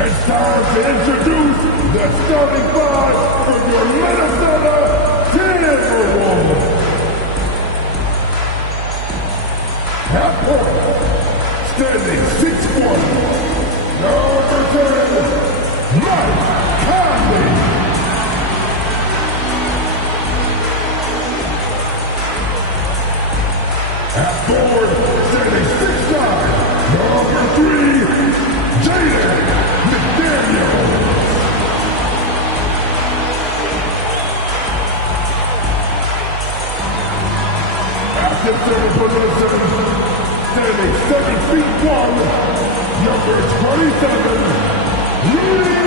It's time to introduce the starting five from your Minnesota Timberwolves. Half court, standing 6'1", number 10, Mike Conley. Half court, standing 6'9", number 3, Jaden McDaniels. Active center position, standing 7 feet 1, number 27, Rudy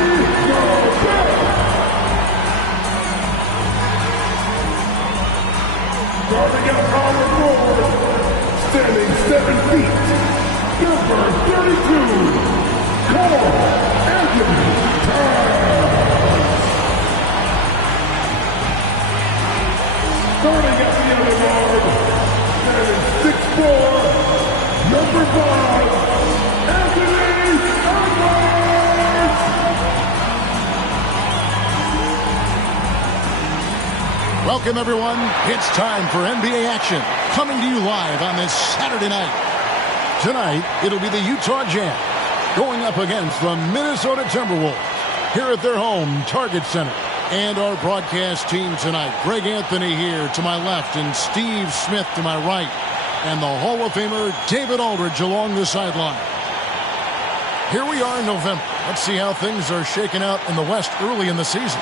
Gobert. Starting at power forward, standing 7 feet, number 32, Carl Anthony Towns. Starting at the other guard, standing 6'4", number 5, Anthony Edwards. Welcome, everyone. It's time for NBA action, coming to you live on this Saturday night. Tonight, it'll be the Utah Jazz going up against the Minnesota Timberwolves here at their home, Target Center. And our broadcast team tonight, Greg Anthony here to my left and Steve Smith to my right. And the Hall of Famer, David Aldridge, along the sideline. Here we are in November. Let's see how things are shaking out in the West early in the season.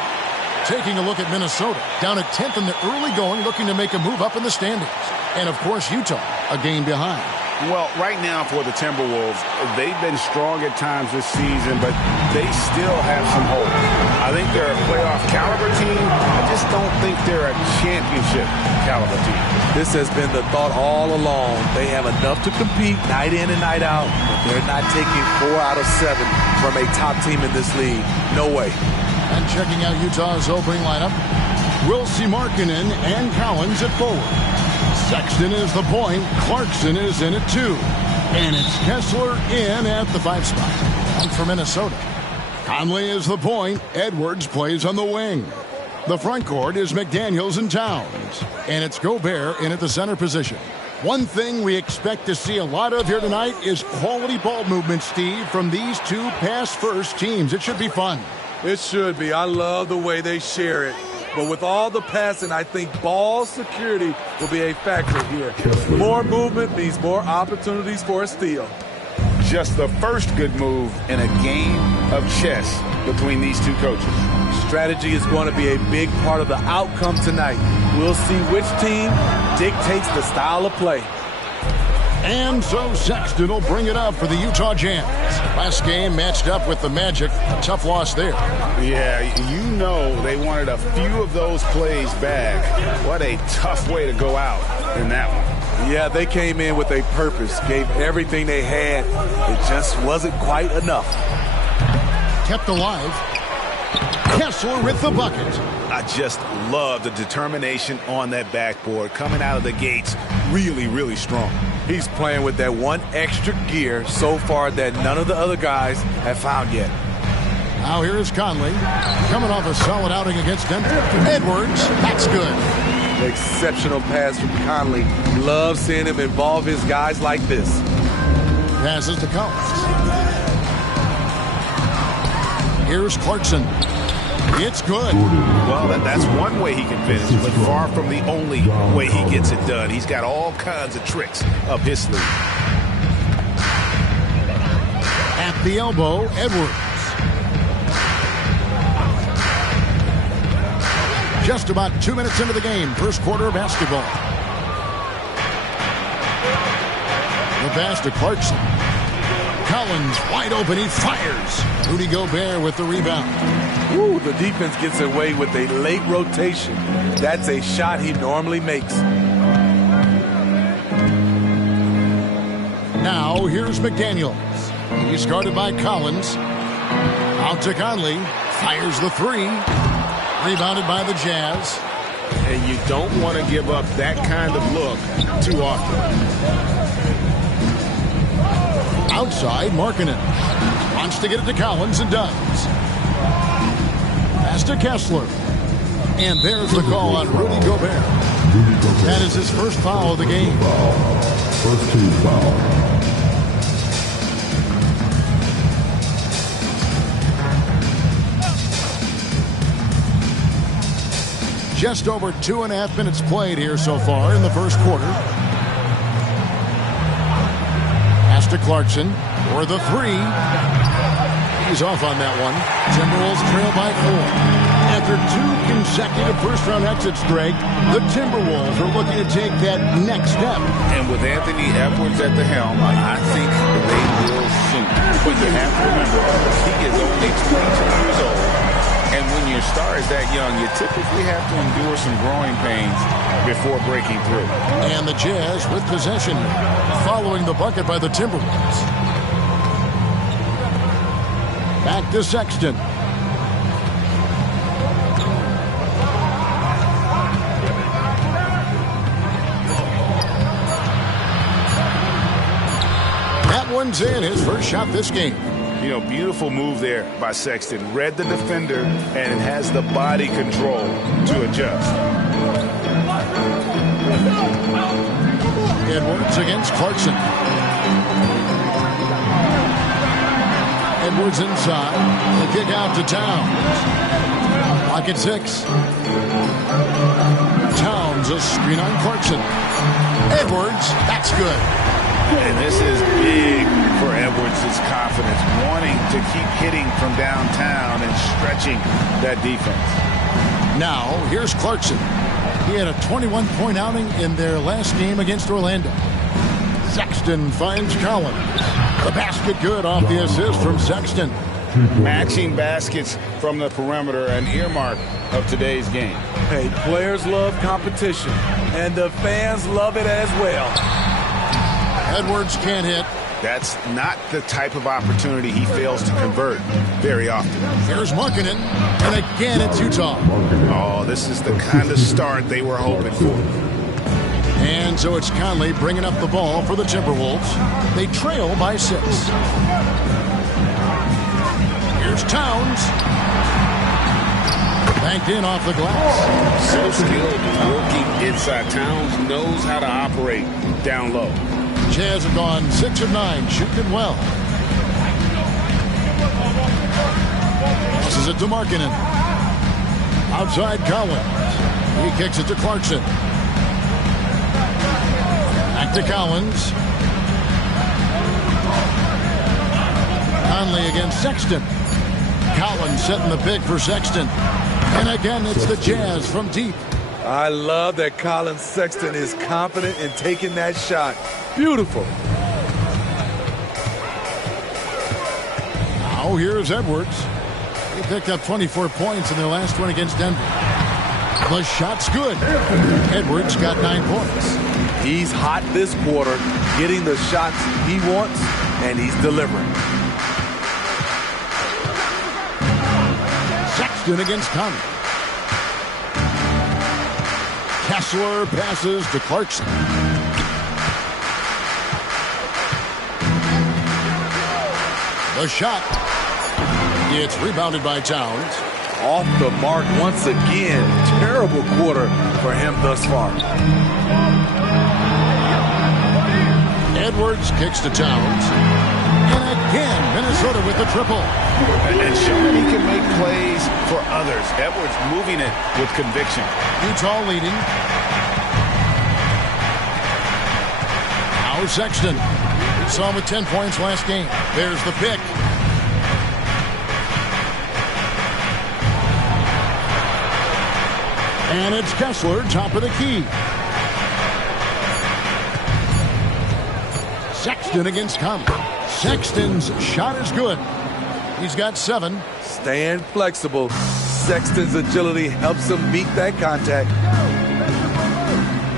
Taking a look at Minnesota, down at 10th in the early going, looking to make a move up in the standings. And, of course, Utah, a game behind. Well, right now for the Timberwolves, they've been strong at times this season, but they still have some hope. I think they're a playoff caliber team. I just don't think they're a championship caliber team. This has been the thought all along. They have enough to compete night in and night out, but they're not taking 4 out of 7 from a top team in this league. No way. And checking out Utah's opening lineup, Wilsie Markkanen and Collins at forward. Sexton is the point. Clarkson is in at 2. And it's Kessler in at the 5 spot. And for Minnesota, Conley is the point. Edwards plays on the wing. The front court is McDaniels and Towns. And it's Gobert in at the center position. One thing we expect to see a lot of here tonight is quality ball movement, Steve, from these two pass-first teams. It should be fun. It should be. I love the way they share it. But with all the passing, I think ball security will be a factor here. More movement means more opportunities for a steal. Just the first good move in a game of chess between these two coaches. Strategy is going to be a big part of the outcome tonight. We'll see which team dictates the style of play. And so Sexton will bring it up for the Utah Jazz. Last game matched up with the Magic. A tough loss there. Yeah, you know they wanted a few of those plays back. What a tough way to go out in that one. Yeah, they came in with a purpose, gave everything they had. It just wasn't quite enough. Kept alive. Kessler with the bucket. I just love the determination on that backboard. Coming out of the gates really, really strong. He's playing with that one extra gear so far that none of the other guys have found yet. Now here is Conley, coming off a solid outing against Denver. Edwards, that's good. Exceptional pass from Conley. Love seeing him involve his guys like this. Passes to Collins. Here's Clarkson. It's good. Well, that's one way he can finish, but far from the only way he gets it done. He's got all kinds of tricks up his sleeve. At the elbow, Edwards. Just about 2 minutes into the game, first quarter of basketball. The pass to Clarkson. Collins wide open, he fires. Rudy Gobert with the rebound. Ooh, the defense gets away with a late rotation. That's a shot he normally makes. Now here's McDaniels. He's guarded by Collins. Out to Conley. Fires the 3. Rebounded by the Jazz. And you don't want to give up that kind of look too often. Outside, Markkanen wants to get it to Collins and does. Pass to Kessler. And there's the call on Rudy Gobert. That is his first foul of the game. First team foul. Just over 2.5 minutes played here so far in the first quarter. Pass to Clarkson for the three. He's off on that one. Timberwolves trail by 4. After 2 consecutive first-round exits, Greg, the Timberwolves are looking to take that next step. And with Anthony Edwards at the helm, I think they will soon. But you have to remember, he is only 22 years old. And when your star is that young, you typically have to endure some growing pains before breaking through. And the Jazz with possession following the bucket by the Timberwolves. Back to Sexton. That one's in, his first shot this game. You know, beautiful move there by Sexton. Read the defender and has the body control to adjust. Edwards against Clarkson. Edwards inside. The kick out to Towns. Pocket 6. Towns a screen on Clarkson. Edwards, that's good. And this is big for Edwards' confidence, wanting to keep hitting from downtown and stretching that defense. Now, here's Clarkson. He had a 21-point outing in their last game against Orlando. Sexton finds Collins. The basket good off the assist from Sexton. Matching baskets from the perimeter, an earmark of today's game. Hey, players love competition, and the fans love it as well. Edwards can't hit. That's not the type of opportunity he fails to convert very often. Here's Markkanen, and again it's Utah. Oh, this is the kind of start they were hoping for. And so it's Conley bringing up the ball for the Timberwolves. They trail by 6. Here's Towns. Banked in off the glass. So skilled working inside. Towns knows how to operate down low. Jazz have gone 6 of 9, shooting well. Passes it to Markkanen. Outside Collins. He kicks it to Clarkson. Back to Collins. Conley against Sexton. Collins setting the pick for Sexton. And again, it's the Jazz from deep. I love that Colin Sexton is confident in taking that shot. Beautiful. Now here's Edwards. He picked up 24 points in their last one against Denver. The shot's good. Edwards got 9 points. He's hot this quarter, getting the shots he wants, and he's delivering. Sexton against Conley. Kessler passes to Clarkson. The shot. It's rebounded by Towns. Off the mark once again. Terrible quarter for him thus far. Edwards kicks to Towns. And again, Minnesota with the triple. And showing he can make plays for others. Edwards moving it with conviction. Utah leading. Now Sexton. We saw him with 10 points last game. There's the pick. And it's Kessler, top of the key. Sexton against Conley. Sexton's shot is good. He's got 7. Staying flexible. Sexton's agility helps him beat that contact.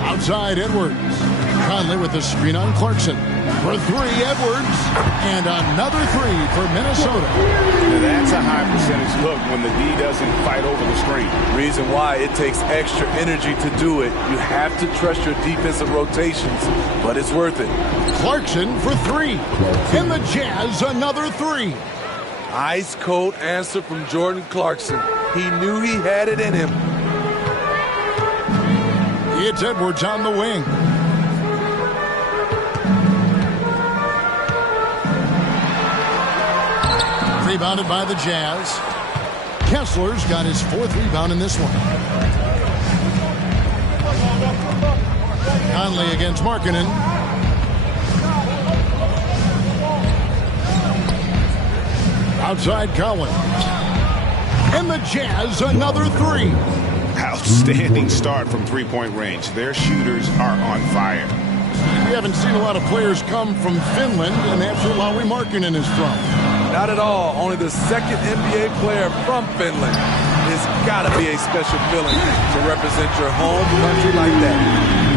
Outside Edwards. Conley with the screen on Clarkson. For three, Edwards. And another three for Minnesota. Now that's a high percentage look when the D doesn't fight over the screen. Reason why it takes extra energy to do it. You have to trust your defensive rotations, but it's worth it. Clarkson for three. And the Jazz another three. Ice cold answer from Jordan Clarkson. He knew he had it in him. It's Edwards on the wing. Rebounded by the Jazz. Kessler's got his fourth rebound in this one. Conley against Markkanen. Outside Collins. And the Jazz another three. Outstanding start from three-point range. Their shooters are on fire. We haven't seen a lot of players come from Finland, and that's where Lauri Markkanen is from. Not at all. Only the second NBA player from Finland. It's got to be a special feeling to represent your home country like that.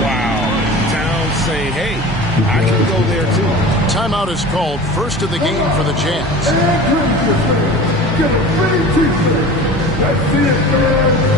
Wow. Town saying, hey, I can go there too. Timeout is called. First of the game for the Jazz. Get a free t-shirt. That's it, man.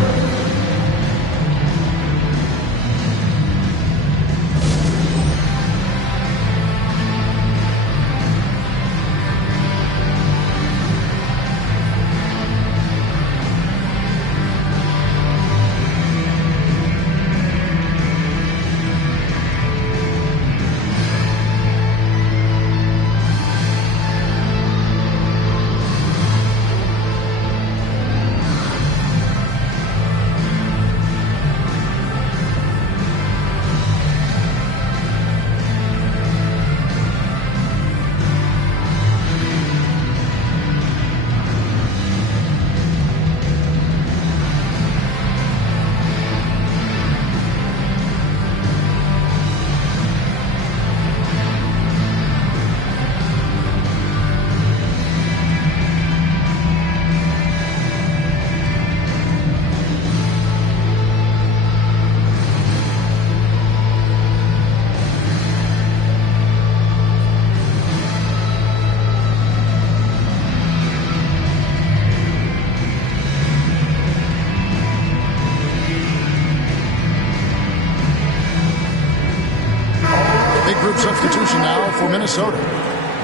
Substitution now for Minnesota.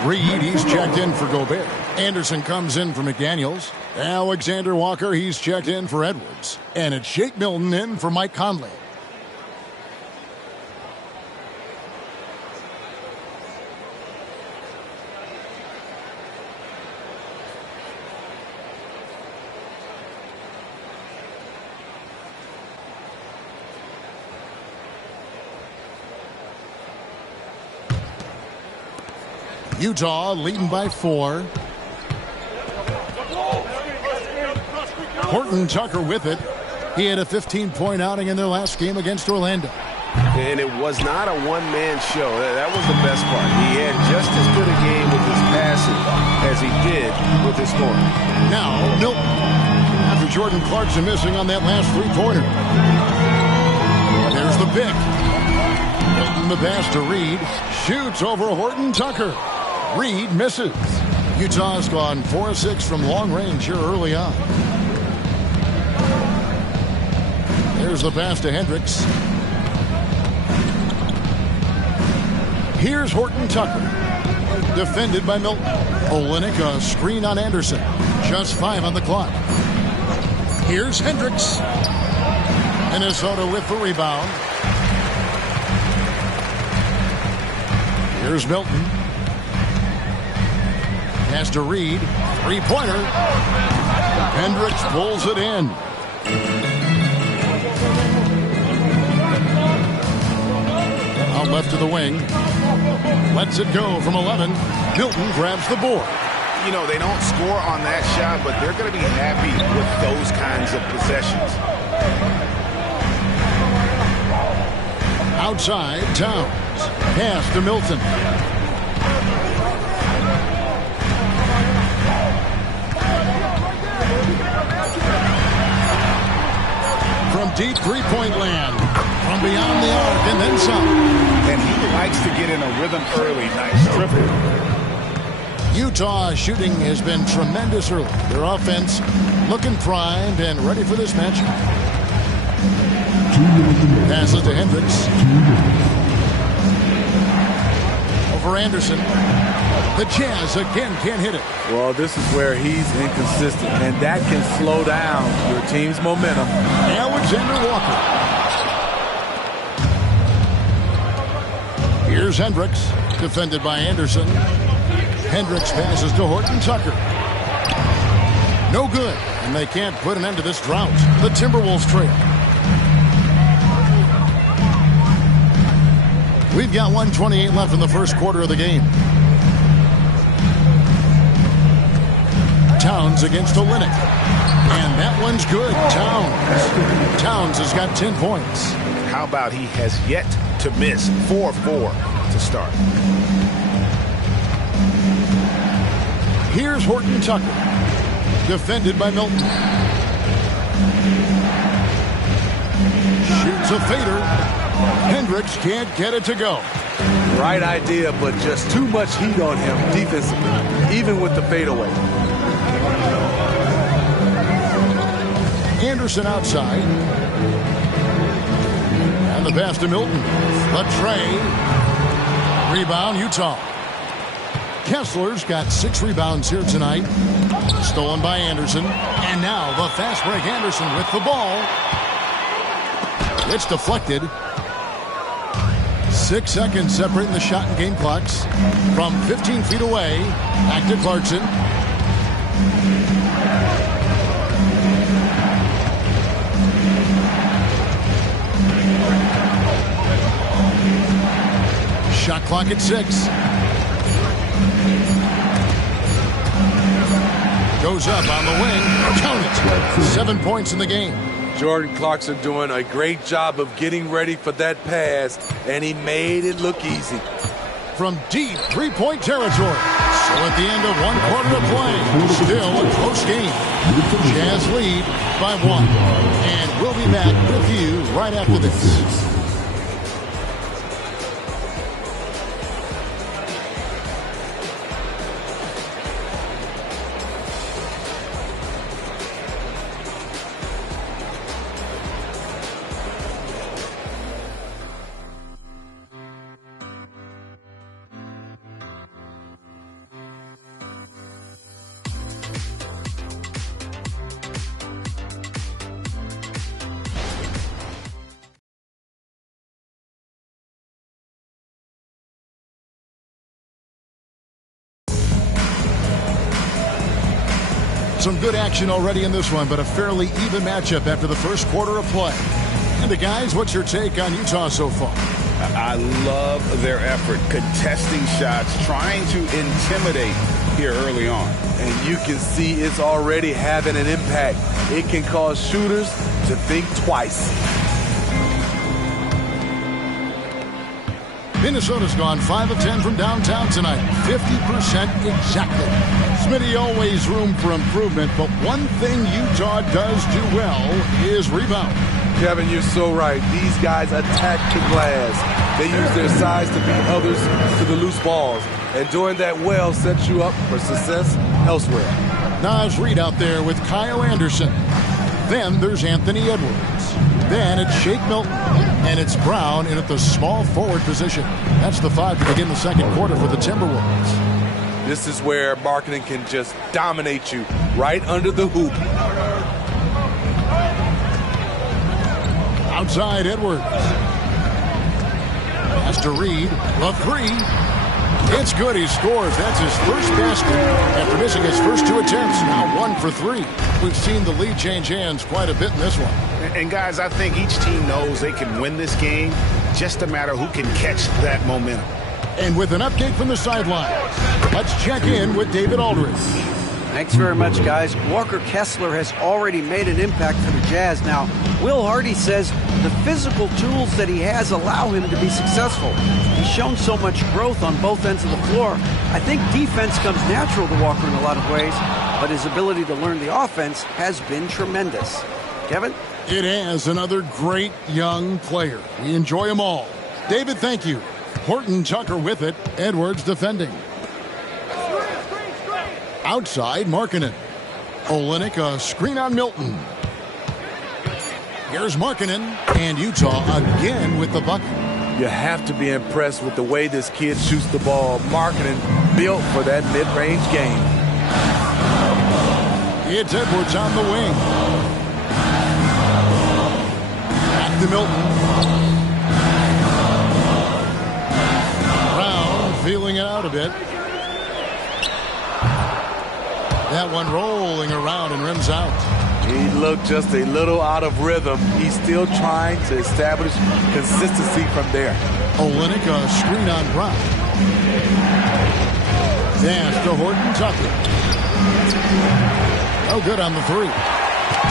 Reed, he's checked in for Gobert. Anderson comes in for McDaniels. Alexander Walker, he's checked in for Edwards. And it's Shake Milton in for Mike Conley. Utah leading by 4. Horton Tucker with it. He had a 15-point outing in their last game against Orlando. And it was not a one-man show. That was the best part. He had just as good a game with his passing as he did with his scoring. Now, Milton. After Jordan Clarkson missing on that last three-pointer. There's the pick. Milton the pass to Reed. Shoots over Horton Tucker. Reed misses. Utah's gone 4-6 from long range here early on. There's the pass to Hendricks. Here's Horton Tucker. Defended by Milton. Olynyk a screen on Anderson. Just 5 on the clock. Here's Hendricks. Minnesota with the rebound. Here's Milton. Pass to Reed. Three-pointer. Hendricks pulls it in. Out left to the wing. Lets it go from 11. Milton grabs the board. You know, they don't score on that shot, but they're going to be happy with those kinds of possessions. Outside, Towns. Pass to Milton. From deep three-point land. From beyond the arc and then some. And he likes to get in a rhythm early. Nice triple. Utah shooting has been tremendous early. Their offense looking primed and ready for this match. Passes to Hendricks. Over Anderson. The Jazz again can't hit it. Well, this is where he's inconsistent, and that can slow down your team's momentum. Alexander Walker. Here's Hendricks, defended by Anderson. Hendricks passes to Horton Tucker. No good, and they can't put an end to this drought. The Timberwolves trail. We've got 1:28 left in the first quarter of the game. Towns against Olynyk. And that one's good. Towns has got 10 points. How about he has yet to miss 4-4 to start. Here's Horton Tucker. Defended by Milton. Shoots a fader. Hendricks can't get it to go. Right idea, but just too much heat on him defensively, even with the fadeaway. Anderson outside. And the pass to Milton. The tray. Rebound, Utah. Kessler's got 6 rebounds here tonight. Stolen by Anderson. And now the fast break. Anderson with the ball. It's deflected. 6 seconds separating the shot and game clocks. From 15 feet away. Back to Clarkson. Shot clock at 6. Goes up on the wing. Count it. 7 points in the game. Jordan Clarkson doing a great job of getting ready for that pass, and he made it look easy. From deep three-point territory. So at the end of 1 quarter of play, still a close game. Jazz lead by 1. And we'll be back with you right after this. Some good action already in this one, but a fairly even matchup after the first quarter of play. And the guys, what's your take on Utah so far? I love their effort, contesting shots, trying to intimidate here early on. And you can see it's already having an impact. It can cause shooters to think twice. Minnesota's gone 5 of 10 from downtown tonight. 50% exactly. Smitty, always room for improvement, but one thing Utah does do well is rebound. Kevin, you're so right. These guys attack the glass. They use their size to beat others to the loose balls. And doing that well sets you up for success elsewhere. Naz Reid out there with Kyle Anderson. Then there's Anthony Edwards. Then it's Shake Milton. And it's Brown in at the small forward position. That's the 5 to begin the second quarter for the Timberwolves. This is where marketing can just dominate you right under the hoop. Outside Edwards. Pass to Reid. A 3. It's good. He scores. That's his first basket after missing his first 2 attempts. Now 1 for 3. We've seen the lead change hands quite a bit in this one. And guys, I think each team knows they can win this game. Just a matter who can catch that momentum. And with an update from the sidelines, let's check in with David Aldridge. Thanks very much, guys. Walker Kessler has already made an impact for the Jazz. Now, Will Hardy says the physical tools that he has allow him to be successful. He's shown so much growth on both ends of the floor. I think defense comes natural to Walker in a lot of ways, but his ability to learn the offense has been tremendous. Kevin? It has another great young player. We enjoy them all. David, thank you. Horton Tucker with it. Edwards defending. Outside, Markkanen. Olynyk, a screen on Milton. Here's Markkanen, and Utah again with the bucket. You have to be impressed with the way this kid shoots the ball. Markkanen built for that mid-range game. It's Edwards on the wing. Back to Milton. Brown feeling it out a bit. That one rolling around and rims out. He looked just a little out of rhythm. He's still trying to establish consistency from there. Olynyk, a screen on Brown. Pass to Horton Tucker. No good on the three.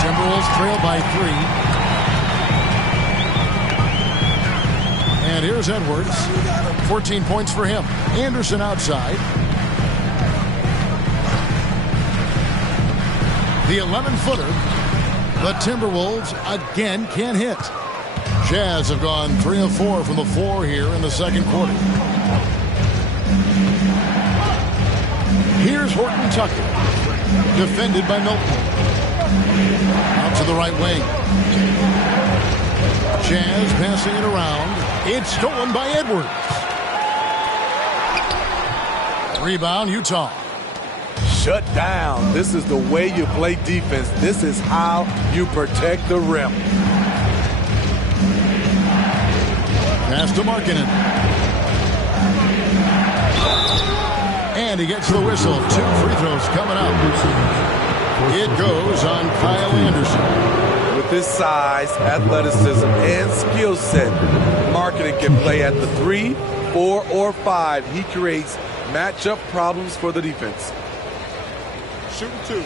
Timberwolves trail by 3. And here's Edwards. 14 points for him. Anderson outside. The 11-footer. The Timberwolves again can't hit. Jazz have gone 3 of 4 from the floor here in the second quarter. Here's Horton Tucker. Defended by Milton. Out to the right wing. Jazz passing it around. It's stolen by Edwards. Rebound, Utah. Shut down. This is the way you play defense. This is how you protect the rim. Pass to Markkanen. And he gets the whistle. 2 free throws coming up. It goes on Kyle Anderson. With his size, athleticism, and skill set, Markkanen can play at the 3, 4, or 5. He creates matchup problems for the defense. Shooting 2.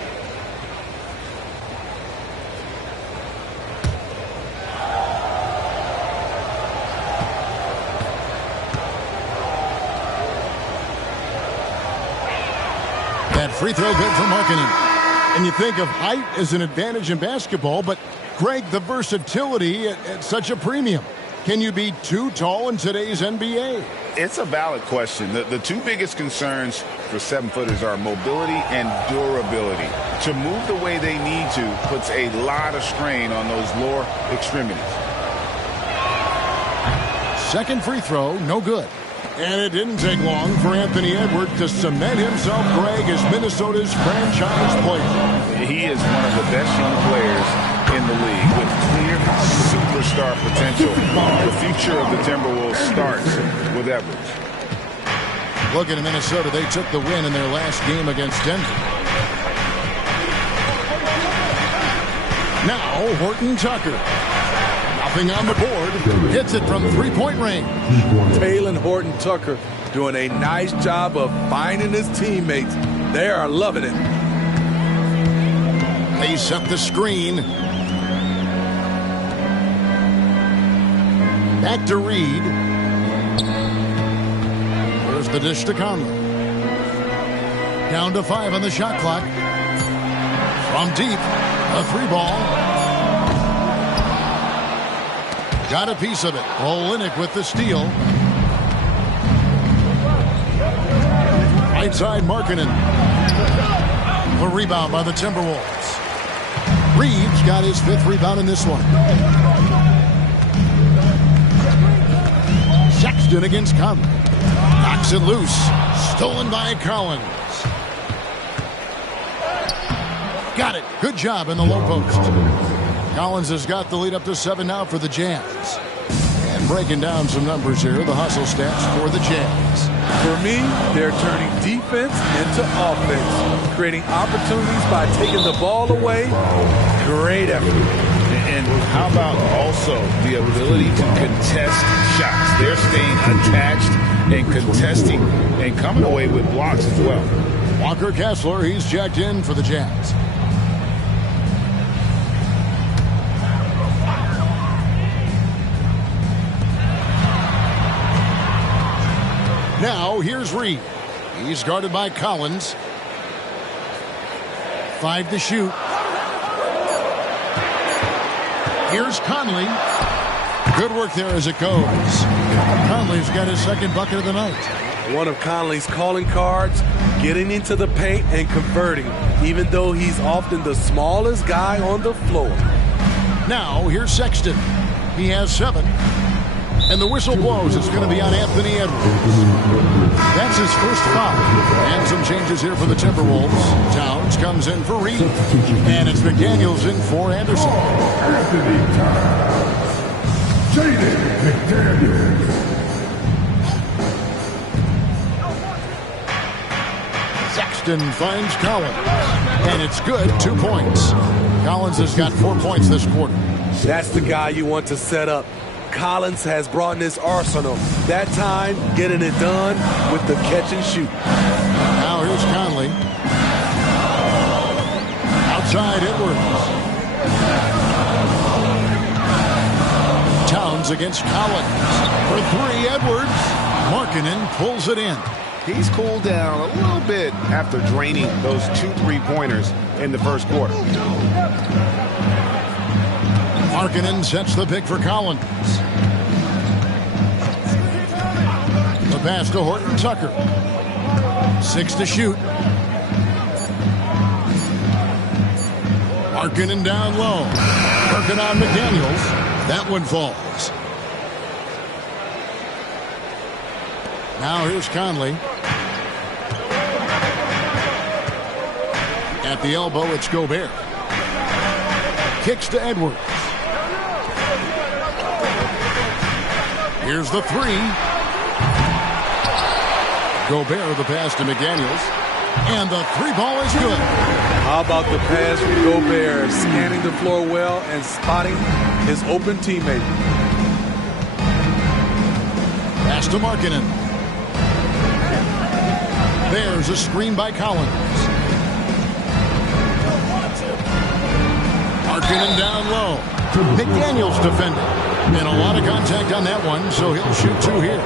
That free throw good for Markkanen. And you think of height as an advantage in basketball, but Greg, the versatility at such a premium. Can you be too tall in today's NBA? It's a valid question. The 2 biggest concerns for 7-footers are mobility and durability. To move the way they need to puts a lot of strain on those lower extremities. Second free throw, no good. And it didn't take long for Anthony Edwards to cement himself, Greg, as Minnesota's franchise player. He is one of the best young players in the league with clear superstar potential. The future of the Timberwolves starts with Edwards. Looking at Minnesota, they took the win in their last game against Denver. Now, Horton Tucker. Nothing on the board. Hits it from 3-point range. Taylor Horton Tucker doing a nice job of finding his teammates. They are loving it. They set the screen. Back to Reed. There's the dish to Conley. Down to 5 on the shot clock. From deep, a 3 ball. Got a piece of it. Olynyk with the steal. Right side, Markkanen. The rebound by the Timberwolves. Reeves got his 5th rebound in this one. Sexton against Conley. Knocks it loose. Stolen by Collins. Got it. Good job in the low post. Collins has got the lead up to 7 now for the Jazz. And breaking down some numbers here, the hustle stats for the Jazz. For me, they're turning defense into offense, creating opportunities by taking the ball away. Great effort. And how about also the ability to contest shots? They're staying attached and contesting and coming away with blocks as well. Walker Kessler, he's checked in for the Jazz. Now, here's Reed. He's guarded by Collins. 5 to shoot. Here's Conley. Good work there as it goes. Conley's got his second bucket of the night. One of Conley's calling cards, getting into the paint and converting, even though he's often the smallest guy on the floor. Now, here's Sexton. He has 7. And the whistle blows. It's going to be on Anthony Edwards. That's his first foul. And some changes here for the Timberwolves. Towns comes in for Reed. And it's McDaniels in for Anderson. Anthony Towns. Jaden McDaniels. Sexton finds Collins. And it's good. 2 points. Collins has got 4 points this quarter. That's the guy you want to set up. Collins has brought in his arsenal. That time, getting it done with the catch and shoot. Now here's Conley. Outside Edwards. Towns against Collins. For 3, Edwards. Markkanen pulls it in. He's cooled down a little bit after draining those 2 3-pointers in the first quarter. Markkanen sets the pick for Collins. The pass to Horton Tucker. 6 to shoot. Markkanen down low. Working on McDaniels. That one falls. Now here's Conley. At the elbow, it's Gobert. Kicks to Edwards. Here's the 3. Gobert, the pass to McDaniels. And the 3-ball is good. How about the pass from Gobert, scanning the floor well and spotting his open teammate. Pass to Markkanen. There's a screen by Collins. Markkanen down low. McDaniels defending. And a lot of contact on that one, so he'll shoot 2 here.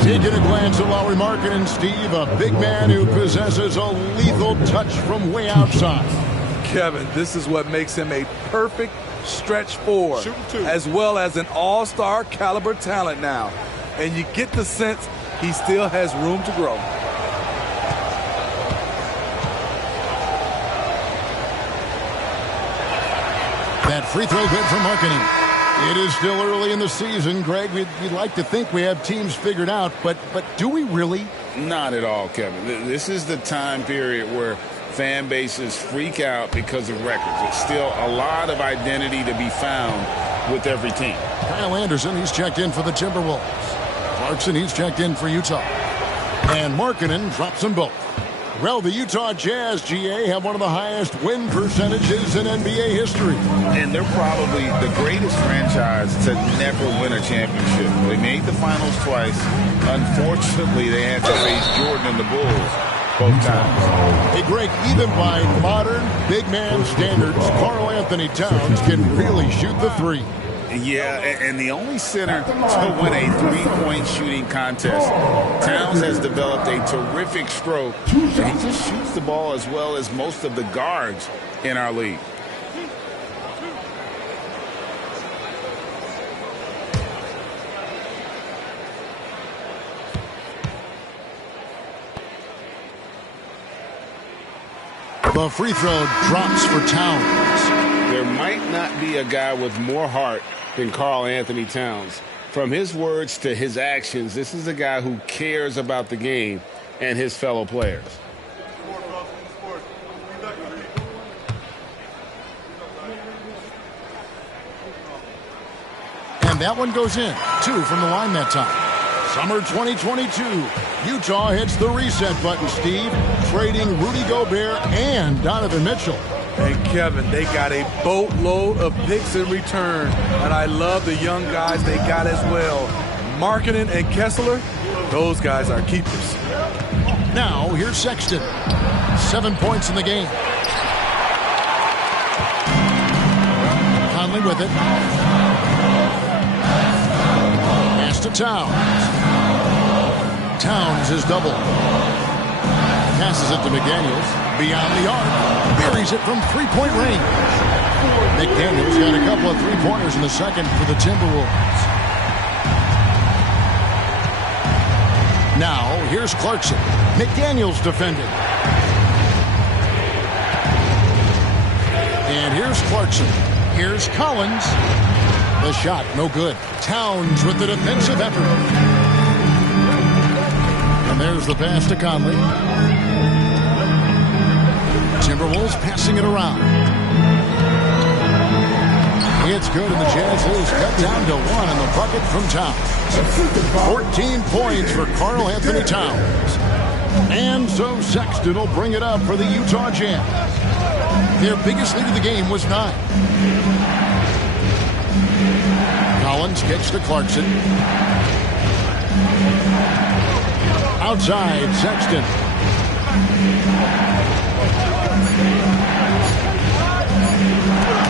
Taking a glance at Lauri Markkanen, Steve, a big man who possesses a lethal touch from way outside. Kevin, this is what makes him a perfect stretch 4, as well as an all-star caliber talent now. And you get the sense he still has room to grow. That free throw good for Markkanen. It is still early in the season, Greg. We'd like to think we have teams figured out, but do we really? Not at all, Kevin. This is the time period where fan bases freak out because of records. It's still a lot of identity to be found with every team. Kyle Anderson, he's checked in for the Timberwolves. Clarkson, he's checked in for Utah. And Markkanen drops them both. Well, the Utah Jazz, GA, have one of the highest win percentages in NBA history. And they're probably the greatest franchise to never win a championship. They made the finals twice. Unfortunately, they had to face Jordan and the Bulls both times. Hey, Greg, even by modern big man standards, Karl Anthony Towns can really shoot the 3. Yeah, and the only center to win a 3-point shooting contest. Towns has developed a terrific stroke, and he just shoots the ball as well as most of the guards in our league. The free throw drops for Towns. There might not be a guy with more heart than Karl Anthony Towns. From his words to his actions, this is a guy who cares about the game and his fellow players. And that one goes in. 2 from the line that time. Summer 2022. Utah hits the reset button, Steve, trading Rudy Gobert and Donovan Mitchell. And Kevin, they got a boatload of picks in return. And I love the young guys they got as well. Markkanen and Kessler, those guys are keepers. Now, here's Sexton. 7 points in the game. Conley with it. Pass to Towns. Towns is doubled. Passes it to McDaniels. Beyond the arc. Buries it from 3-point range. McDaniels got a couple of 3-pointers in the second for the Timberwolves. Now, here's Clarkson. McDaniels defending. And here's Clarkson. Here's Collins. The shot, no good. Towns with the defensive effort. And there's the pass to Conley. Timberwolves passing it around. It's good, and the Jazz lose cut down to 1 in the bucket from Towns. 14 points for Karl Anthony Towns. And so Sexton will bring it up for the Utah Jazz. Their biggest lead of the game was 9. Collins kicks to Clarkson. Outside, Sexton.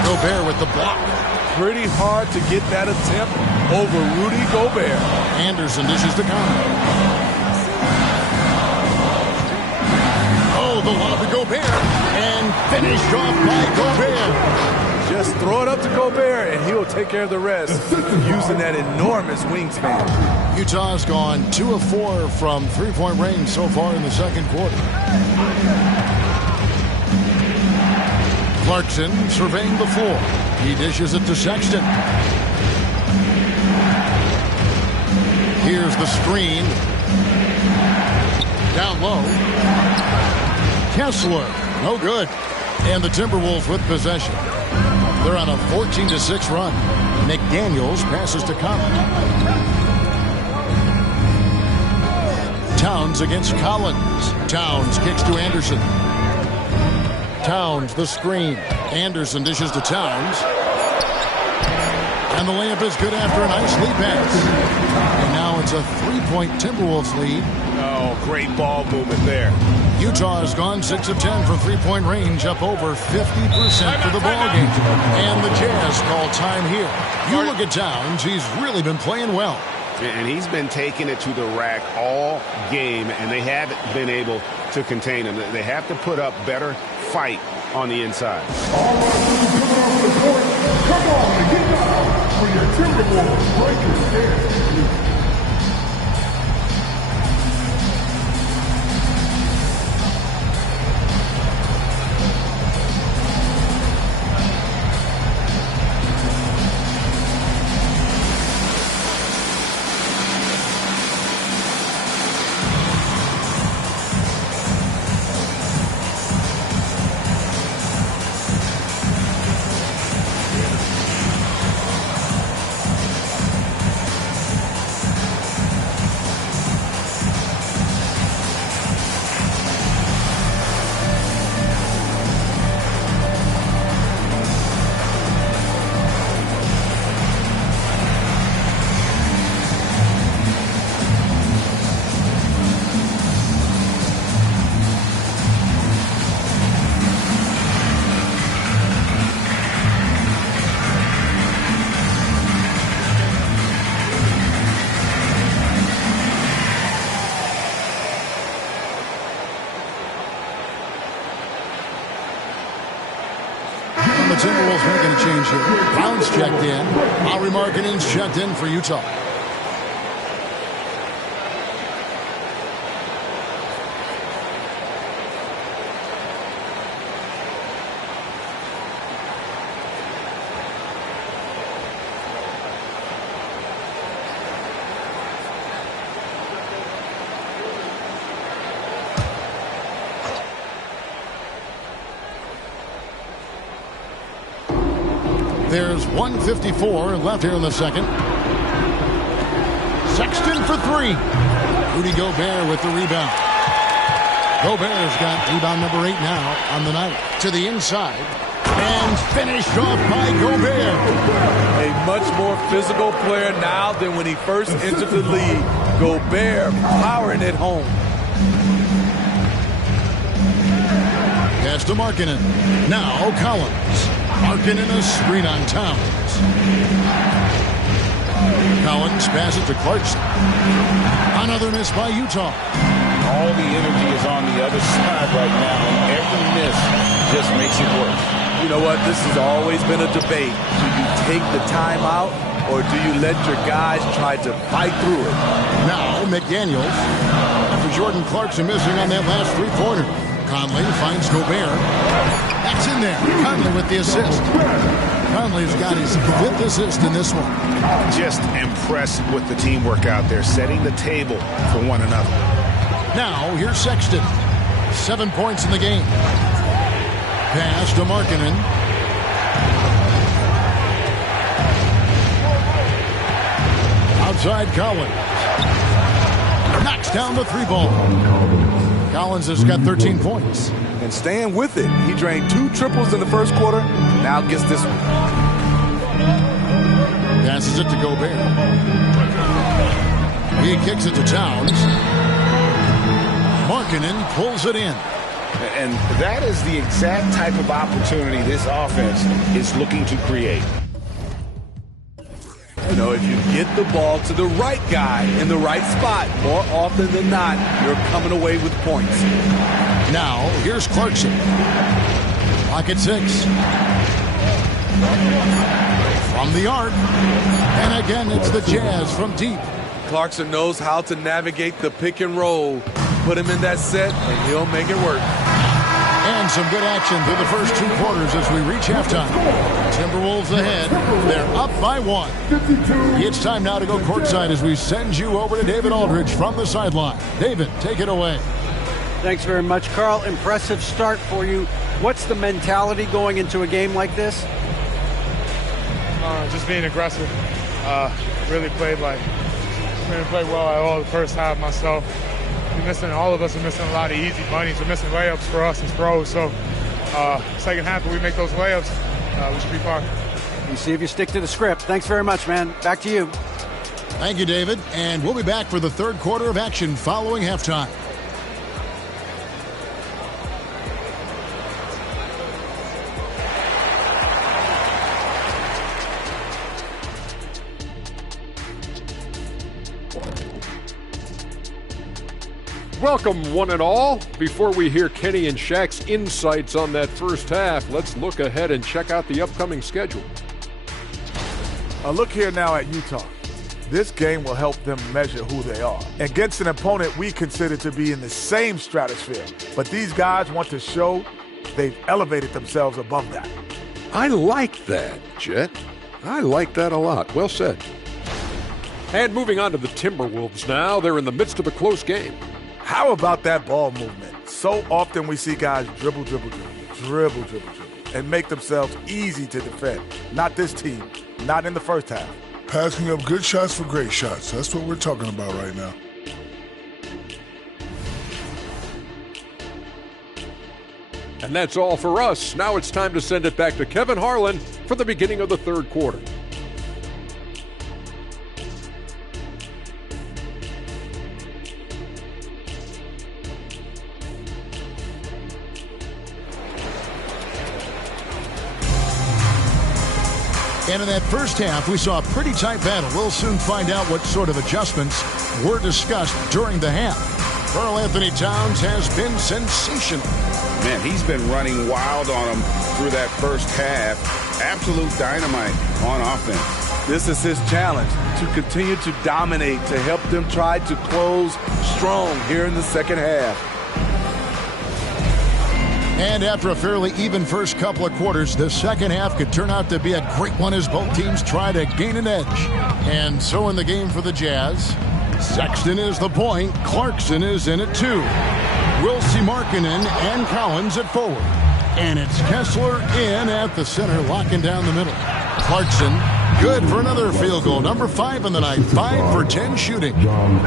Gobert with the block. Pretty hard to get that attempt over Rudy Gobert. Anderson dishes to Conley. Oh, the lob to Gobert. And finished off by Gobert. Just throw it up to Gobert, and he'll take care of the rest using that enormous wingspan. Utah's gone 2 of 4 from three-point range so far in the second quarter. Clarkson surveying the floor. He dishes it to Sexton. Here's the screen. Down low. Kessler, no good. And the Timberwolves with possession. They're on a 14-6 run. McDaniels passes to Conley. Towns against Collins. Towns kicks to Anderson. Towns, the screen. Anderson dishes to Towns. And the layup is good after a nice lead pass. And now it's a 3-point Timberwolves lead. Oh, great ball movement there. Utah has gone 6 of 10 from three-point range, up over 50% for the ballgame. And the Jazz call time here. You look at Towns, he's really been playing well. And he's been taking it to the rack all game, and they haven't been able to contain him. They have to put up better fight on the inside. All right, coming off the court. Come on, get down for your Timberwolves breakers dance. The Timberwolves making a change here. Brown's checked in. Lauri Markkanen's checked in for Utah. There's 1:54 left here in the second. Sexton for 3. Rudy Gobert with the rebound. Gobert's got rebound number 8 now on the night. To the inside. And finished off by Gobert. A much more physical player now than when he first entered the league. Gobert powering it home. Pass to Markkanen. Now Collins. Markkanen a screen on Towns. Collins passes to Clarkson. Another miss by Utah. All the energy is on the other side right now, and every miss just makes it worse. You know what? This has always been a debate. Do you take the timeout or do you let your guys try to fight through it? Now McDaniels, after Jordan Clarkson missing on that last three-pointer. Conley finds Gobert. That's in there. Conley with the assist. Conley's got his 5th assist in this one. Just impressed with the teamwork out there, setting the table for one another. Now, here's Sexton. 7 points in the game. Pass to Markkanen. Outside Collins. Knocks down the 3-ball. Collins has got 13 points. And staying with it. He drained 2 triples in the first quarter. Now gets this one. Passes it to Gobert. He kicks it to Towns. Markkanen pulls it in. And that is the exact type of opportunity this offense is looking to create. You know, if you get the ball to the right guy in the right spot, more often than not, you're coming away with points. Now, here's Clarkson. Pocket 6. From the arc. And again, it's the Jazz from deep. Clarkson knows how to navigate the pick and roll. Put him in that set, and he'll make it work. And some good action through the first 2 quarters as we reach halftime. Timberwolves ahead. They're up by 1. It's time now to go courtside as we send you over to David Aldridge from the sideline. David, take it away. Thanks very much, Carl. Impressive start for you. What's the mentality going into a game like this? Just being aggressive. Really played well at all the first half myself. All of us are missing a lot of easy bunnies. We're missing layups for us as pros. So second half, if we make those layups, we should be fine. You see if you stick to the script. Thanks very much, man. Back to you. Thank you, David. And we'll be back for the third quarter of action following halftime. Welcome, one and all. Before we hear Kenny and Shaq's insights on that first half, let's look ahead and check out the upcoming schedule. A look here now at Utah. This game will help them measure who they are against an opponent we consider to be in the same stratosphere. But these guys want to show they've elevated themselves above that. I like that, Jet. I like that a lot. Well said. And moving on to the Timberwolves now. They're in the midst of a close game. How about that ball movement? So often we see guys dribble, and make themselves easy to defend. Not this team, not in the first half. Passing up good shots for great shots. That's what we're talking about right now. And that's all for us. Now it's time to send it back to Kevin Harlan for the beginning of the third quarter. And in that first half, we saw a pretty tight battle. We'll soon find out what sort of adjustments were discussed during the half. Karl Anthony Towns has been sensational. Man, he's been running wild on them through that first half. Absolute dynamite on offense. This is his challenge, to continue to dominate, to help them try to close strong here in the second half. And after a fairly even first couple of quarters, the second half could turn out to be a great one as both teams try to gain an edge. And so in the game for the Jazz, Sexton is the point. Clarkson is in it too. We'll see Markkanen and Collins at forward. And it's Kessler in at the center, locking down the middle. Clarkson, good for another field goal. Number 5 in the night, 5 for 10 shooting.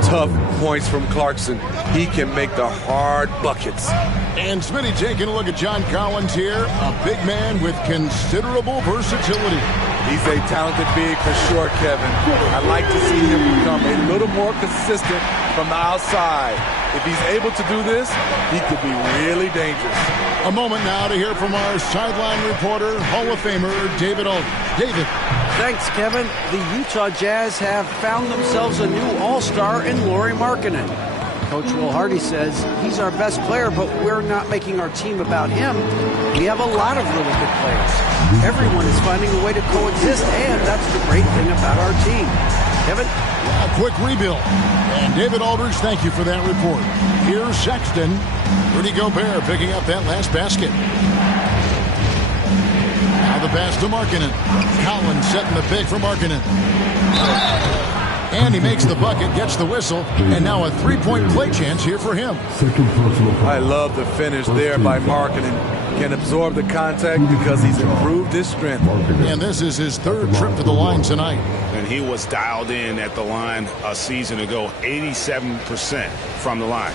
Tough points from Clarkson. He can make the hard buckets. And Smitty taking a look at John Collins here, a big man with considerable versatility. He's a talented big for sure, Kevin. I'd like to see him become a little more consistent from the outside. If he's able to do this, he could be really dangerous. A moment now to hear from our sideline reporter, Hall of Famer David Aldridge. David. Thanks, Kevin. The Utah Jazz have found themselves a new all-star in Lauri Markkanen. Coach Will Hardy says he's our best player, but we're not making our team about him. We have a lot of really good players. Everyone is finding a way to coexist, and that's the great thing about our team. Kevin? A quick rebuild. And David Aldridge, thank you for that report. Here's Sexton. Rudy Gobert picking up that last basket. Now the pass to Markkanen. Collins setting the pick for Markkanen. And he makes the bucket, gets the whistle, and now a three-point play chance here for him. I love the finish there by Markkanen. Can absorb the contact because he's improved his strength. And this is his third trip to the line tonight. And he was dialed in at the line a season ago, 87% from the line.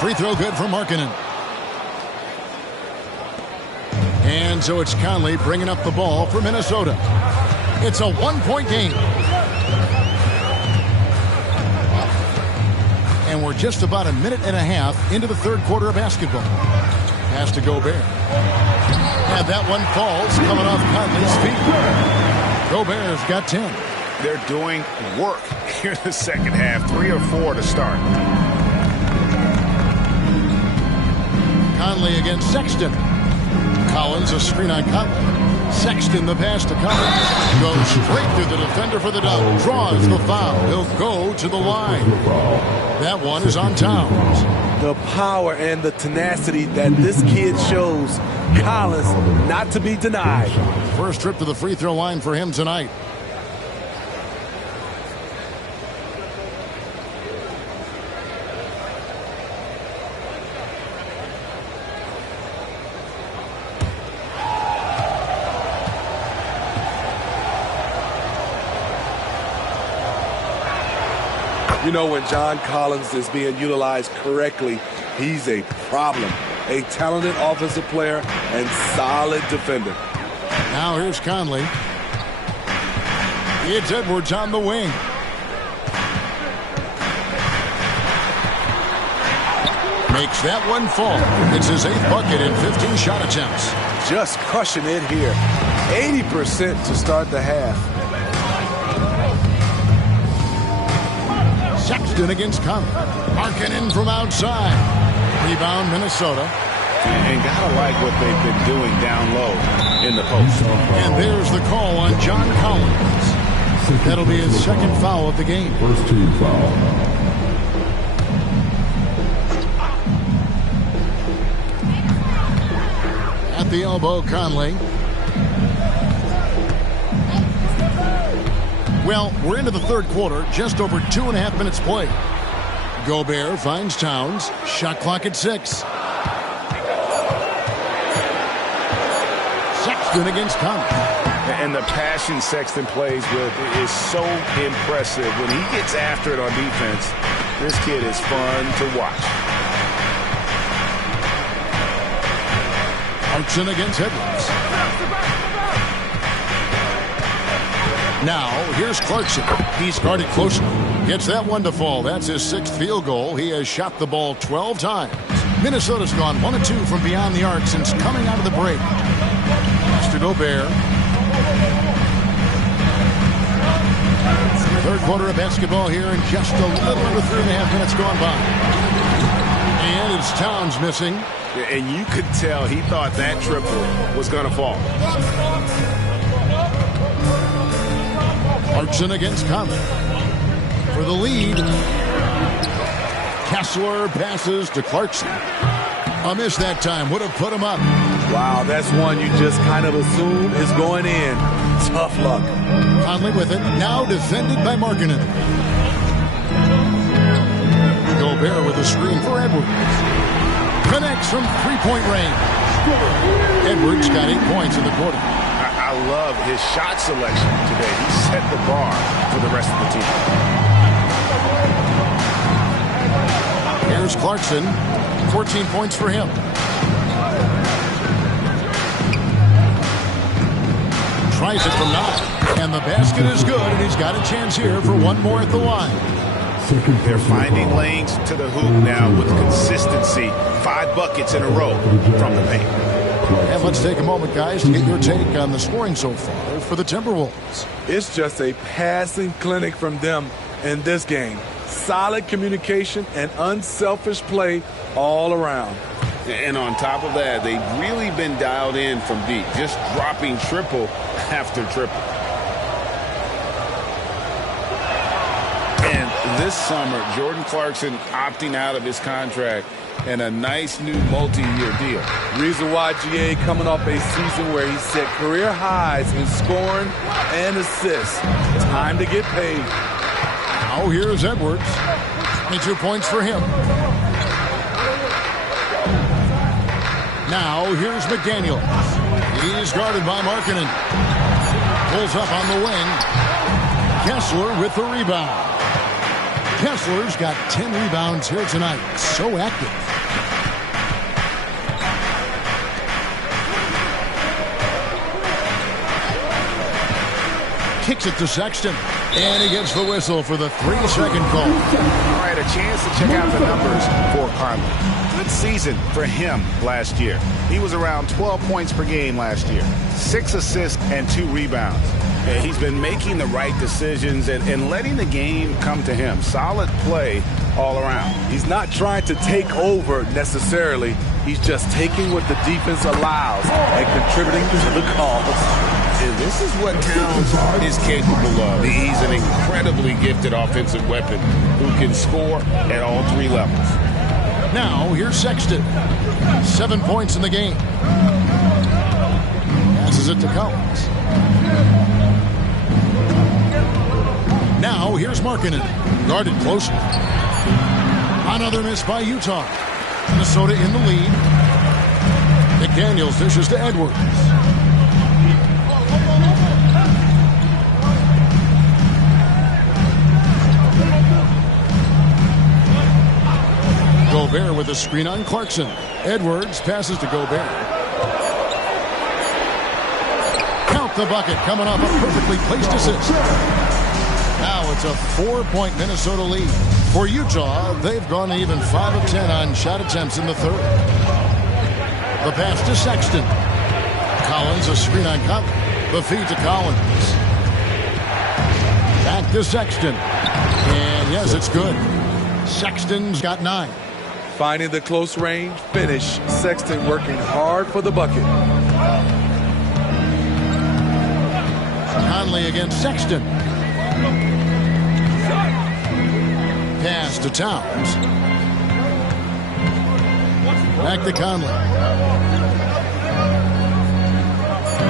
Free throw good for Markkanen. And so it's Conley bringing up the ball for Minnesota. It's a one-point game. And we're just about a minute and a half into the third quarter of basketball. Pass to Gobert. And that one falls coming off Conley's feet. Gobert's got 10. They're doing work here in the second half. 3 or 4 to start. Conley against Sexton. Collins a screen on Conley. Sexton the pass to Collins. Goes straight through the defender for the dunk. Draws the foul. He'll go to the line. That one is on Towns. The power and the tenacity that this kid shows. Collins not to be denied. First trip to the free throw line for him tonight. You know, when John Collins is being utilized correctly, he's a problem. A talented offensive player and solid defender. Now here's Conley. It's Edwards on the wing. Makes that one fall. It's his 8th bucket in 15 shot attempts. Just crushing it here. 80% to start the half. Sexton against Conley. Markkanen from outside. Rebound Minnesota. And gotta like what they've been doing down low in the post. And there's the call on John Collins. That'll be his second foul of the game. First team foul. At the elbow, Conley. Well, we're into the third quarter, just over 2.5 minutes played. Gobert finds Towns. Shot clock at 6. Sexton against Conley. And the passion Sexton plays with is so impressive. When he gets after it on defense, this kid is fun to watch. Clarkson against Edwards. Now, here's Clarkson. He's guarded closely. Gets that one to fall. That's his 6th field goal. He has shot the ball 12 times. Minnesota's gone 1 of 2 from beyond the arc since coming out of the break. Pass to Gobert. Third quarter of basketball here in just a little over 3.5 minutes gone by. And it's Towns missing. And you could tell he thought that triple was going to fall. Clarkson against Conley. For the lead. Kessler passes to Clarkson. A miss that time. Would have put him up. Wow, that's one you just kind of assume is going in. Tough luck. Conley with it. Now defended by Markkanen. Gobert with a screen for Edwards. Connects from three-point range. Edwards got 8 points in the quarter. I love his shot selection today. He set the bar for the rest of the team. Here's Clarkson. 14 points for him. tries it from 9. And the basket is good, and he's got a chance here for one more at the line. They're finding lanes to the hoop now with consistency. 5 buckets in a row from the paint. And let's take a moment, guys, to get your take on the scoring so far for the Timberwolves. It's just a passing clinic from them in this game. Solid communication and unselfish play all around. And on top of that, they've really been dialed in from deep, just dropping triple after triple. And this summer, Jordan Clarkson opting out of his contract and a nice new multi-year deal. Reason why GA coming off a season where he set career highs in scoring and assists. Time to get paid. Now here's Edwards. 22 points for him. Now here's McDaniel. He's guarded by Markkanen. Pulls up on the wing. Kessler with the rebound. Kessler's got 10 rebounds here tonight. So active. Kicks it to Sexton. And he gets the whistle for the 3-second call. All right, a chance to check out the numbers for Conley. Good season for him last year. He was around 12 points per game last year. 6 assists and 2 rebounds. He's been making the right decisions and letting the game come to him. Solid play all around. He's not trying to take over necessarily. He's just taking what the defense allows and contributing to the cause. This is what Towns is capable of. He's an incredibly gifted offensive weapon who can score at all 3 levels. Now, here's Sexton. 7 points in the game. Passes it to Collins. Now, here's Markkanen. Guarded closely. Another miss by Utah. Minnesota in the lead. McDaniels dishes to Edwards. Gobert with a screen on Clarkson. Edwards passes to Gobert. Count the bucket coming off a perfectly placed assist. Now it's a 4-point Minnesota lead. For Utah, they've gone even 5 of 10 on shot attempts in the third. The pass to Sexton. Collins, a screen on Conley. The feed to Collins. Back to Sexton. And yes, it's good. Sexton's got 9. Finding the close range finish. Sexton working hard for the bucket. Conley against Sexton. Pass to Towns. Back to Conley.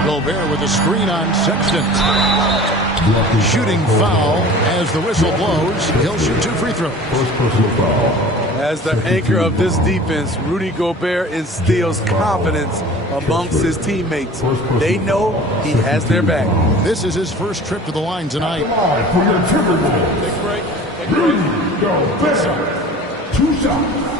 Gobert with a screen on Sexton. Shooting foul as the whistle blows. He'll shoot 2 free throws. As the anchor of this defense, Rudy Gobert instills confidence amongst his teammates. They know he has their back. This is his first trip to the line tonight. For your Timberwolves, Rudy Gobert. 2 shots.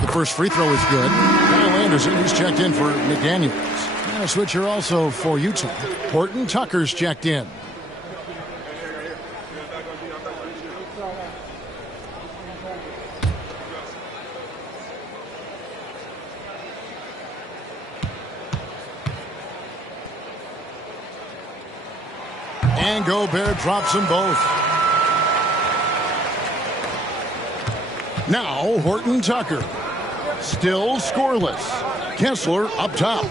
The first free throw is good. Kyle Anderson, who's checked in for McDaniels. And a switcher also for Utah. Horton Tucker's checked in. And Gobert drops them both. Now Horton Tucker. Still scoreless. Kessler up top.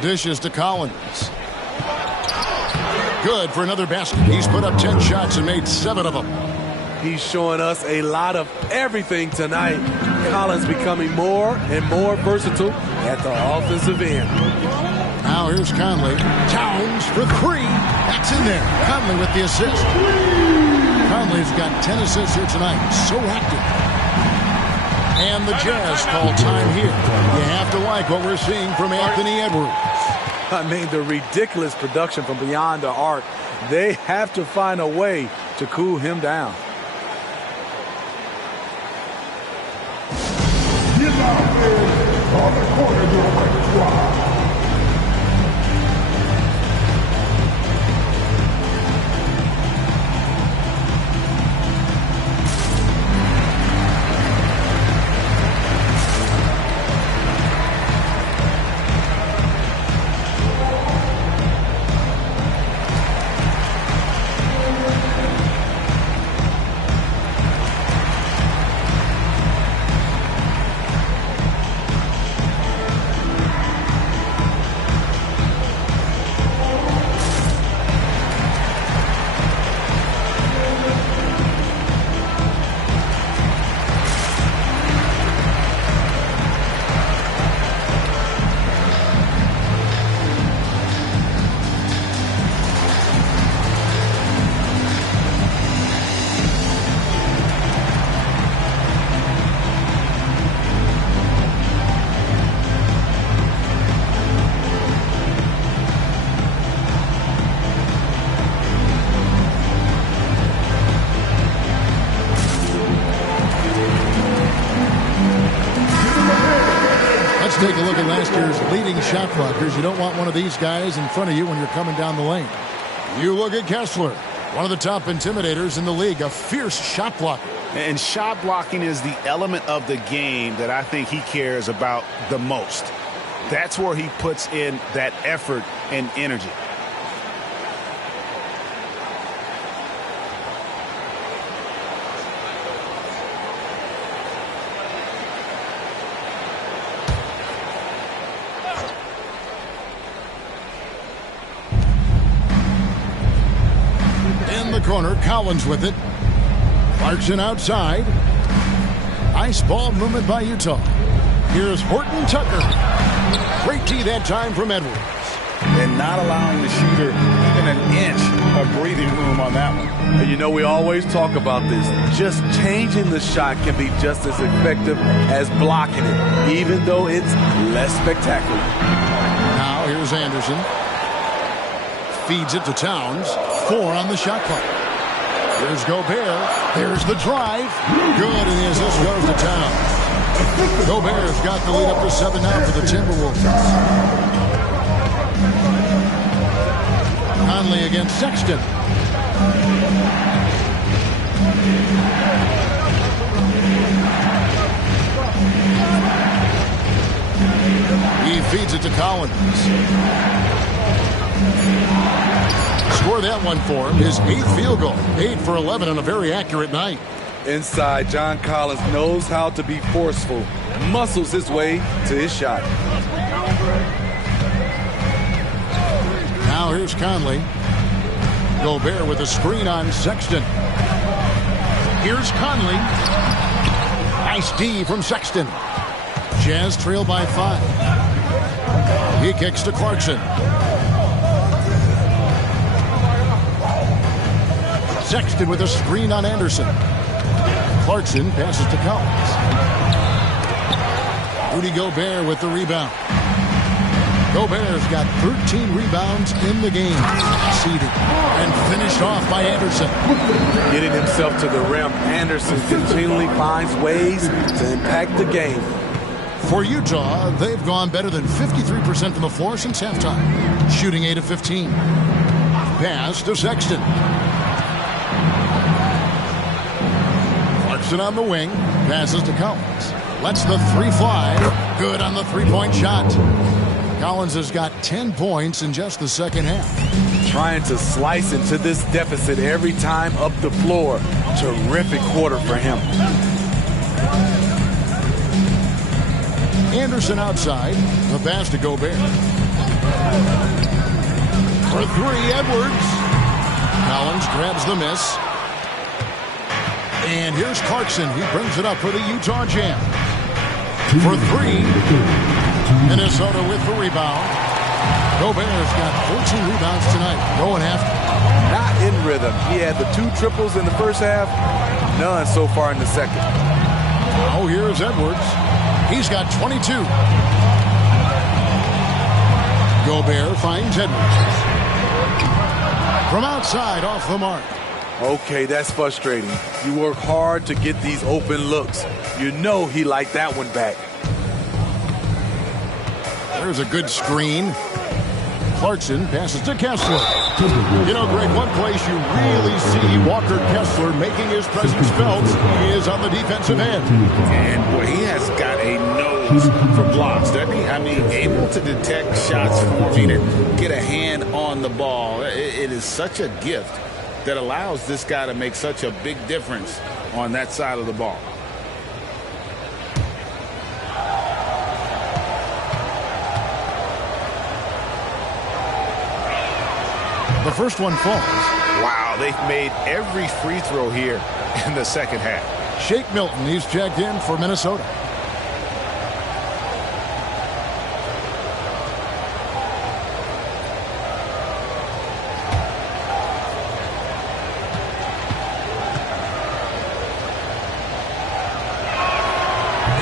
Dishes to Collins. Good for another basket. He's put up 10 shots and made 7 of them. He's showing us a lot of everything tonight. Collins becoming more and more versatile at the offensive end. Now here's Conley. Towns for 3. That's in there. Conley with the assist. Conley's got 10 assists here tonight. So active. And the Jazz call time here. You have to like what we're seeing from Anthony Edwards. I mean, the ridiculous production from beyond the arc. They have to find a way to cool him down. Get out there on the corner drive. Take a look at last year's leading shot blockers. You don't want one of these guys in front of you when you're coming down the lane. You look at Kessler, one of the top intimidators in the league, a fierce shot blocker. And shot blocking is the element of the game that I think he cares about the most. That's where he puts in that effort and energy. Corner, Collins with it. Clarkson outside. Nice ball movement by Utah. Here's Horton Tucker. Great D that time from Edwards. And not allowing the shooter even an inch of breathing room on that one. And you know, we always talk about this. Just changing the shot can be just as effective as blocking it, even though it's less spectacular. Now here's Anderson. Feeds it to Towns. 4 on the shot clock. Here's Gobert. There's the drive. Good, and the assist goes to Towns. Gobert's got the lead up to 7 now for the Timberwolves. Conley against Sexton. He feeds it to Collins. Score that one for him. His 8th field goal. 8 for 11 on a very accurate night. Inside, John Collins knows how to be forceful. Muscles his way to his shot. Now here's Conley. Gobert with a screen on Sexton. Here's Conley. Nice D from Sexton. Jazz trail by 5. He kicks to Clarkson. Sexton with a screen on Anderson. Clarkson passes to Collins. Rudy Gobert with the rebound. Gobert's got 13 rebounds in the game. Seeded and finished off by Anderson. Getting himself to the rim, Anderson continually finds ways to impact the game. For Utah, they've gone better than 53% from the floor since halftime, shooting 8 of 15. Pass to Sexton. Clarkson on the wing, passes to Collins. Lets the 3 fly. Good on the 3-point shot. Collins has got 10 points in just the second half. Trying to slice into this deficit every time up the floor. Terrific quarter for him. Anderson outside. The pass to Gobert. For 3, Edwards. Collins grabs the miss. And here's Clarkson. He brings it up for the Utah Jam. For 3. Minnesota with the rebound. Gobert's got 14 rebounds tonight. Going after. Not in rhythm. He had the 2 triples in the first half. None so far in the second. Oh, here's Edwards. He's got 22. Gobert finds Edwards. From outside, off the mark. Okay, that's frustrating. You work hard to get these open looks. You know he liked that one back. There's a good screen. Clarkson passes to Kessler. You know, Greg, one place you really see Walker Kessler making his presence felt is on the defensive end. And boy, he has got a nose for blocks, doesn't he? I mean, able to detect shots forming and get a hand on the ball. It is such a gift that allows this guy to make such a big difference on that side of the ball. The first one falls. Wow, they've made every free throw here in the second half. Shake Milton, he's checked in for Minnesota.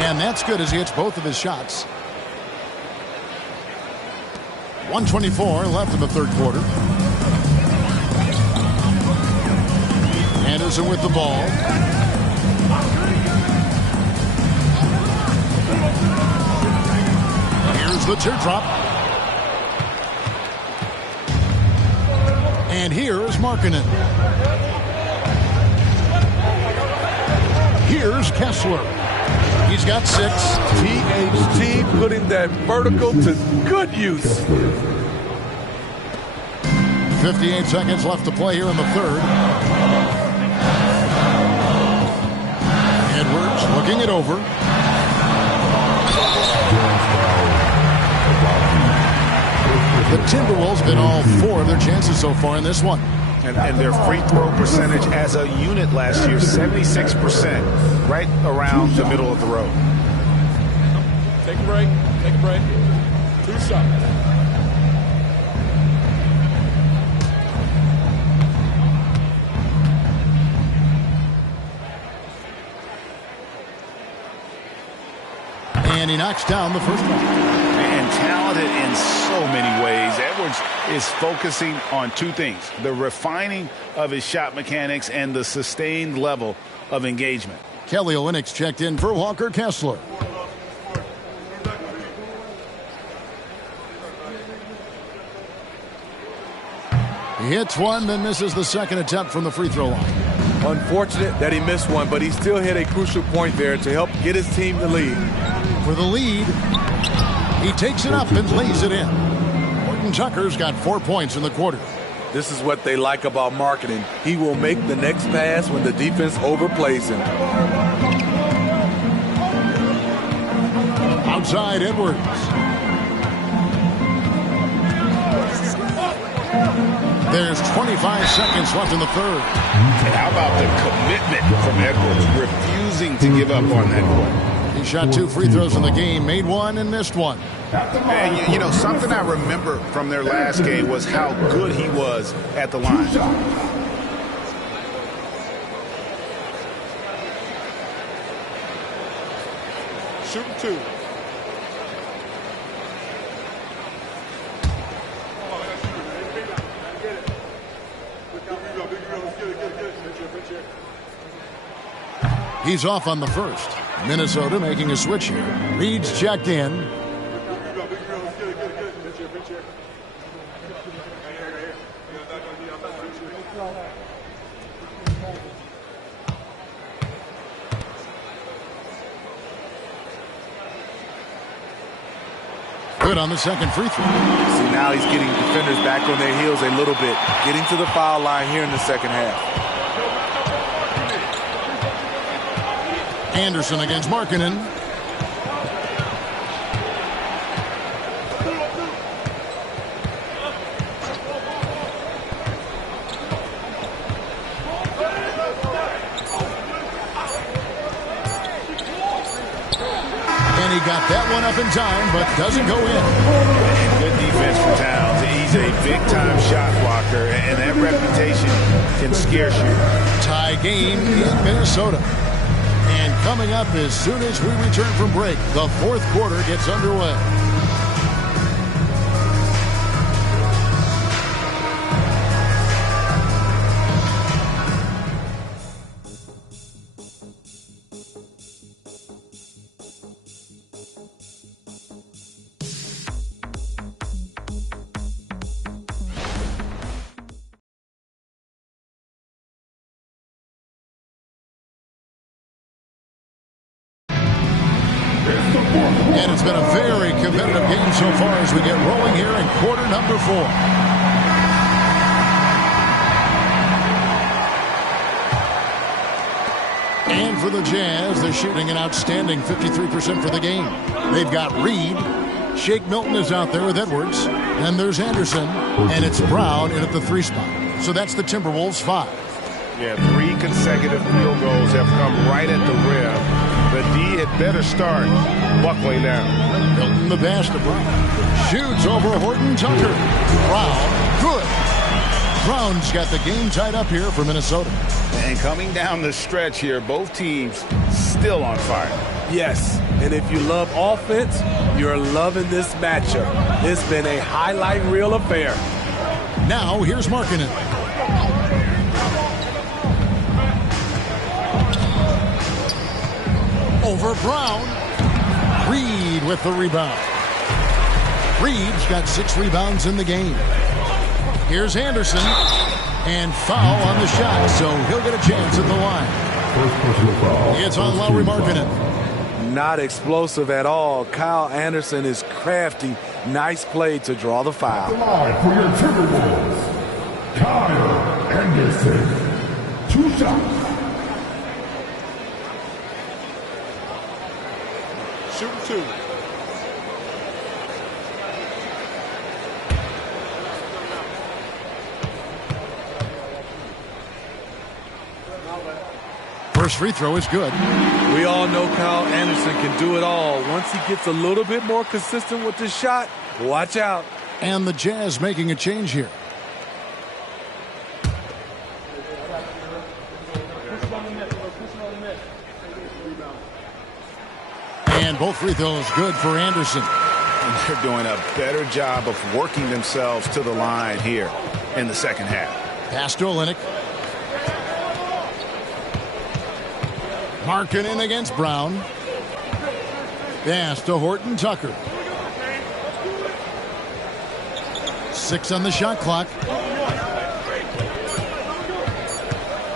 And that's good as he hits both of his shots. 1:24 left in the third quarter. Anderson with the ball. Here's the teardrop. And here is Markkanen. Here's Kessler. He's got 6. THT putting that vertical to good use. 58 seconds left to play here in the third. Edwards looking it over. The Timberwolves been all 4 of their chances so far in this one. And their free throw percentage as a unit last year, 76%, right around the middle of the road. Take a break. Take a break. 2 shots. And he knocks down the first one. And talented in so many ways. Edwards is focusing on 2 things: the refining of his shot mechanics and the sustained level of engagement. Kelly Olynyk's checked in for Walker Kessler. He hits one, then misses the second attempt from the free throw line. Unfortunate that he missed one, but he still hit a crucial point there to help get his team the lead. For the lead, he takes it up and lays it in. Horton Tucker's got 4 points in the quarter. This is what they like about Markkanen. He will make the next pass when the defense overplays him. Outside Edwards. There's 25 seconds left in the third. And how about the commitment from Edwards, refusing to give up on that one? He shot 2 free throws in the game, made 1 and missed 1. And, you know, something I remember from their last game was how good he was at the line. Shooting 2. He's off on the first. Minnesota making a switch here. Reed's checked in. Good on the second free throw. See, now he's getting defenders back on their heels a little bit. Getting to the foul line here in the second half. Anderson against Markkanen. And he got that one up in time, but doesn't go in. Good defense from Towns. He's a big-time shot blocker, and that reputation can scare you. Tie game in Minnesota. And coming up as soon as we return from break, the fourth quarter gets underway. And it's been a very competitive game so far as we get rolling here in quarter number 4. And for the Jazz, they're shooting an outstanding 53% for the game. They've got Reed. Shake Milton is out there with Edwards. Then there's Anderson. And it's Brown in at the 3 spot. So that's the Timberwolves 5. Yeah, 3 consecutive field goals have come right at the rim. The D had better start buckling down. Milton the pass to Brown. Shoots over Horton Tucker. Brown, good. Brown's got the game tied up here for Minnesota. And coming down the stretch here, both teams still on fire. Yes, and if you love offense, you're loving this matchup. It's been a highlight reel affair. Now, here's Markkanen. Over Brown. Reed with the rebound. Reed's got 6 rebounds in the game. Here's Anderson. And foul on the shot, so he'll get a chance at the line. It's on Lauri Markkanen. Not explosive at all. Kyle Anderson is crafty. Nice play to draw the foul. Line for your Timberwolves, Kyle Anderson. 2 shots. Shooting 2. First free throw is good. We all know Kyle Anderson can do it all. Once he gets a little bit more consistent with the shot, watch out. And the Jazz making a change here. And both free throws good for Anderson. And they're doing a better job of working themselves to the line here in the second half. Pass to Olynyk. Markkanen against Brown. Pass to Horton Tucker. 6 on the shot clock.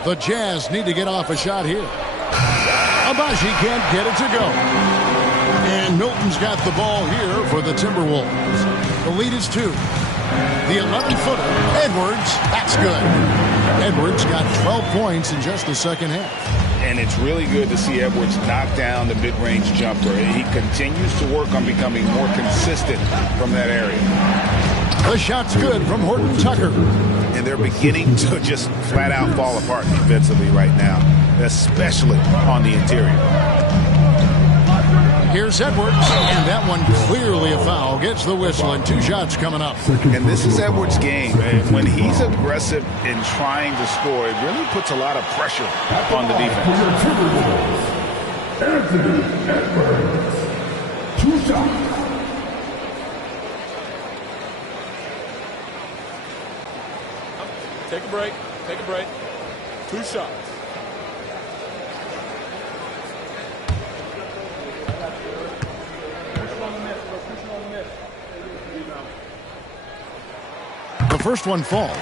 The Jazz need to get off a shot here. Abaji can't get it to go. And Milton's got the ball here for the Timberwolves. The lead is 2. The 11-footer, Edwards, that's good. Edwards got 12 points in just the second half. And it's really good to see Edwards knock down the mid-range jumper. He continues to work on becoming more consistent from that area. The shot's good from Horton Tucker. And they're beginning to just flat-out fall apart defensively right now, especially on the interior. Here's Edwards, and that one clearly a foul. Gets the whistle, and 2 shots coming up. And this is Edwards' game, man. When he's aggressive in trying to score, it really puts a lot of pressure on the defense. Anthony Edwards. 2 shots. Take a break. Take a break. 2 shots. The first one falls.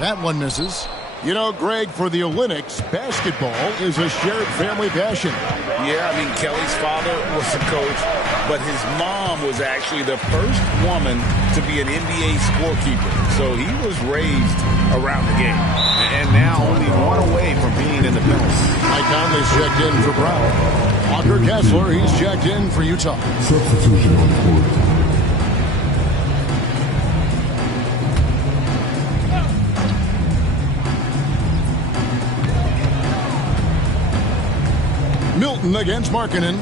That one misses. You know, Greg, for the Olympics, basketball is a shared family passion. Yeah, I mean, Kelly's father was a coach, but his mom was actually the first woman to be an NBA scorekeeper. So he was raised around the game. And now only 1 away from being in the penalty. Mike Conley's checked in for Brown. Walker Kessler, he's checked in for Utah. Substitution on the court. Milton against Markkanen.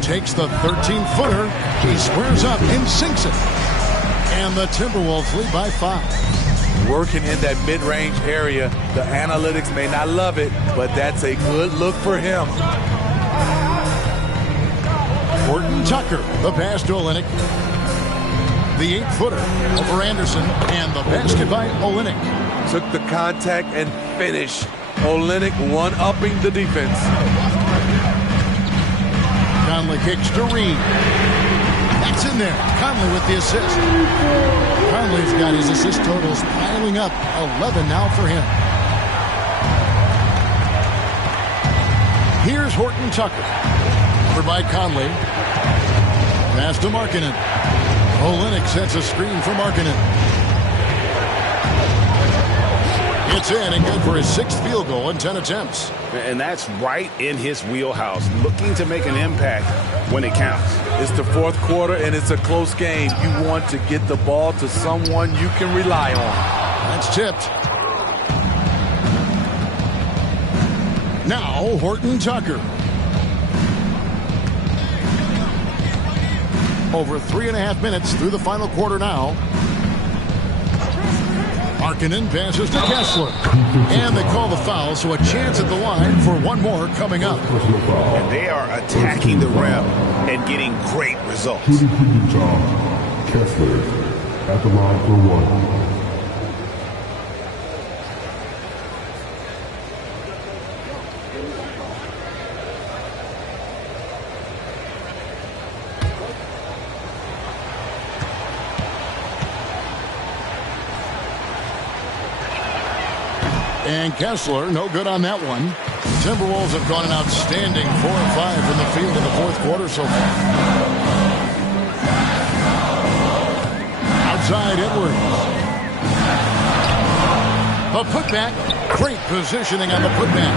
Takes the 13-footer. He squares up and sinks it. And the Timberwolves lead by 5. Working in that mid-range area. The analytics may not love it, but that's a good look for him. Horton Tucker, the pass to Olynyk. The 8-footer over Anderson, and the basket by Olynyk. Took the contact and finished. Olynyk one-upping the defense. Conley kicks to Reed. That's in there. Conley with the assist. Conley's got his assist totals piling up. 11 now for him. Here's Horton Tucker. Covered by Conley. Pass to Markkanen. Olynyk sets a screen for Markkanen. It's in and good for his 6th field goal in 10 attempts. And that's right in his wheelhouse, looking to make an impact when it counts. It's the 4th quarter, and it's a close game. You want to get the ball to someone you can rely on. That's tipped. Now, Horton Tucker. Over 3.5 minutes through the final quarter now. Markkanen passes to Kessler. And they call the foul, so a chance at the line for one more coming up. And they are attacking the rim and getting great results. Kessler at the line for one. And Kessler, no good on that one. Timberwolves have gone an outstanding 4 of 5 from the field in the 4th quarter so far. Outside Edwards. A putback. Great positioning on the putback.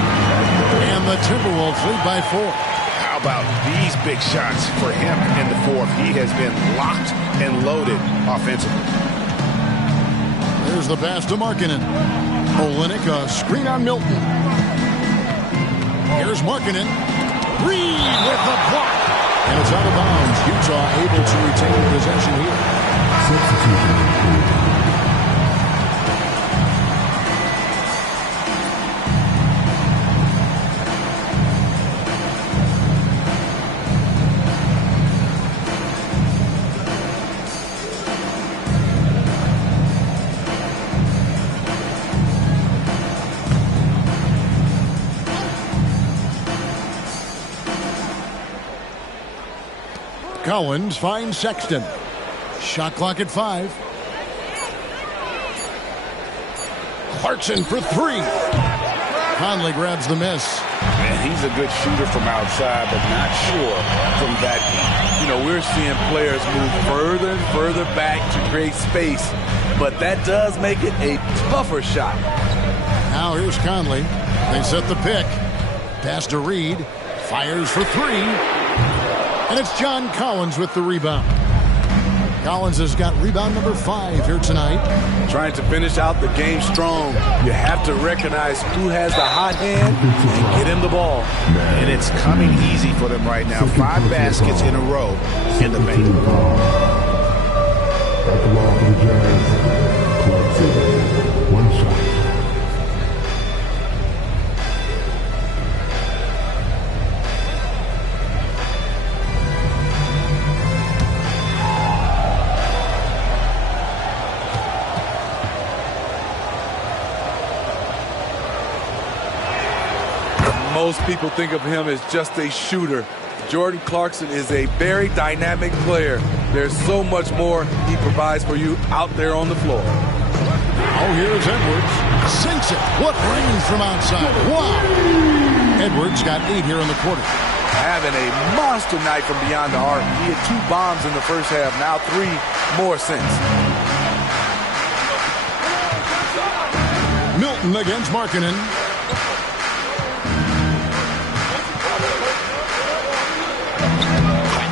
And the Timberwolves lead by 4. How about these big shots for him in the 4th? He has been locked and loaded offensively. There's the pass to Markkanen. Olynyk, a screen on Milton. Here's Markkanen. Reed with the block. And it's out of bounds. Utah able to retain possession here. Substitution. Collins finds Sexton. Shot clock at 5. Clarkson for 3. Conley grabs the miss. Man, he's a good shooter from outside, but not sure from that deep. You know, we're seeing players move further and further back to create space, but that does make it a tougher shot. Now here's Conley. They set the pick. Pass to Reed. Fires for 3. And it's John Collins with the rebound. Collins has got rebound number 5 here tonight. Trying to finish out the game strong. You have to recognize who has the hot hand and get him the ball. And it's coming easy for them right now. 5 baskets in a row in the paint. At the line for the Jazz, Clarkson. One shot. Most people think of him as just a shooter. Jordan Clarkson is a very dynamic player. There's so much more he provides for you out there on the floor. Oh, here's Edwards. Sinks it. What range from outside. Wow. Edwards got 8 here in the quarter. Having a monster night from beyond the arc. He had 2 bombs in the first half, now 3 more since. Milton against Markkanen.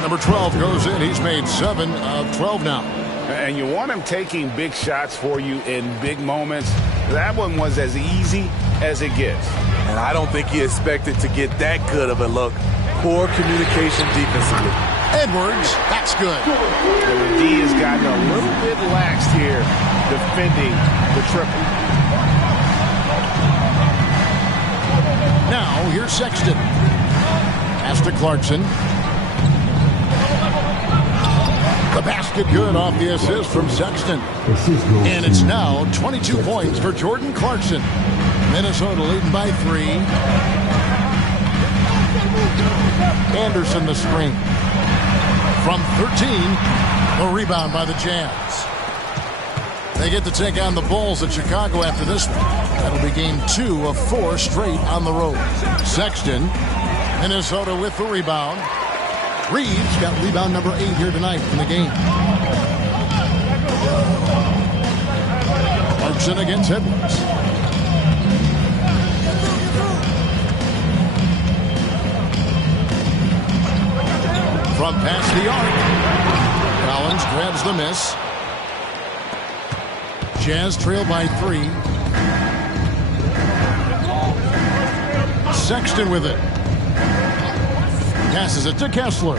Number 12 goes in. He's made 7 of 12 now. And you want him taking big shots for you in big moments. That one was as easy as it gets. And I don't think he expected to get that good of a look. Poor communication defensively. Edwards, that's good. And the D has gotten a little bit laxed here defending the triple. Now, here's Sexton. Pass to Clarkson. The basket good off the assist from Sexton. And it's now 22 points for Jordan Clarkson. Minnesota leading by 3. Anderson the screen. From 13, the rebound by the Jazz. They get to take on the Bulls at Chicago after this one. That'll be game 2 of 4 straight on the road. Sexton, Minnesota with the rebound. Reeves got rebound number 8 here tonight in the game. Clarkson against Edwards. From past the arc. Collins grabs the miss. Jazz trail by 3. Sexton with it. Passes it to Kessler.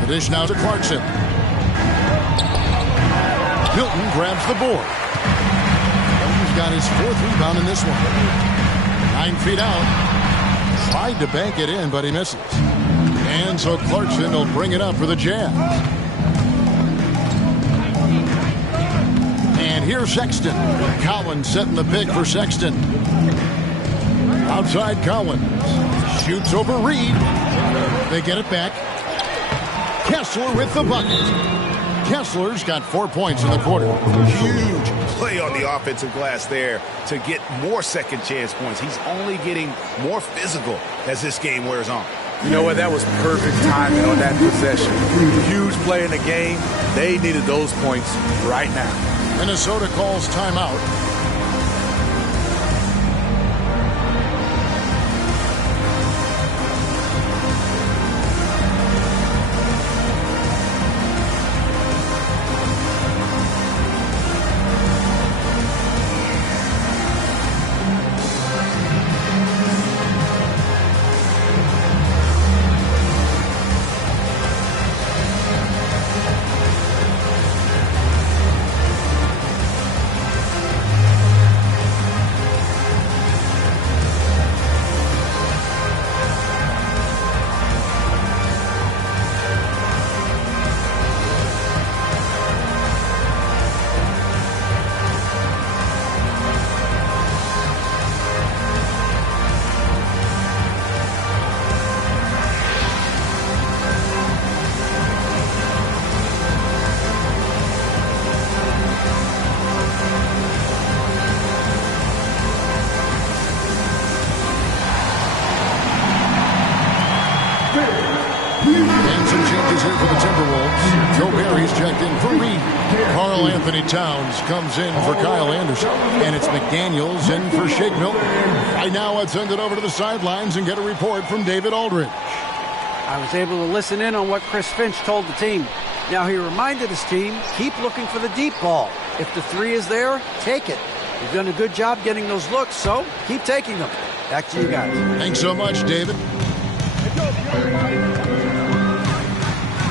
The dish now to Clarkson. Hilton grabs the board. He's got his 4th rebound in this one. 9 feet out. Tried to bank it in, but he misses. And so Clarkson will bring it up for the Jazz. And here's Sexton. Collins setting the pick for Sexton. Outside Collins. Shoots over Reed. They get it back. Kessler with the bucket. Kessler's got 4 points in the quarter. Huge play on the offensive glass there to get more second chance points. He's only getting more physical as this game wears on. You know what? That was perfect timing on that possession. Huge play in the game. They needed those points right now. Minnesota calls timeout. And some changes here for the Timberwolves. Joe Barry's checked in for Reed. Karl Anthony Towns comes in for Kyle Anderson. And it's McDaniels in for Shake Milton. Right now, let's send it over to the sidelines and get a report from David Aldridge. I was able to listen in on what Chris Finch told the team. Now, he reminded his team, keep looking for the deep ball. If the 3 is there, take it. You've done a good job getting those looks, so keep taking them. Back to you guys. Thanks so much, David.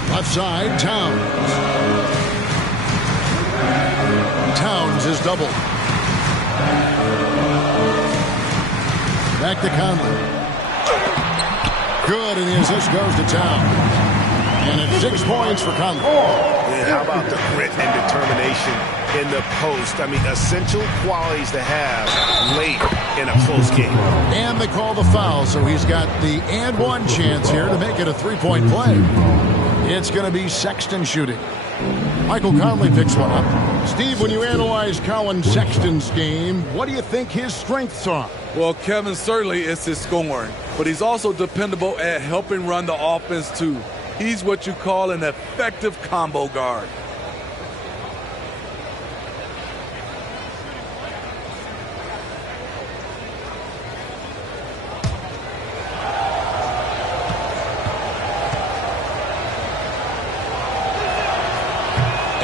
Left side, Towns. Towns is doubled. Back to Conley. Good, and the assist goes to Towns. And it's 6 points for Conley. Yeah, how about the grit and determination in the post? I mean, essential qualities to have late in a close game. And they call the foul, so he's got the and one chance here to make it a three-point play. It's going to be Sexton shooting. Michael Conley picks one up. Steve, when you analyze Colin Sexton's game, what do you think his strengths are? Well, Kevin, certainly it's his scoring, but he's also dependable at helping run the offense, too. He's what you call an effective combo guard.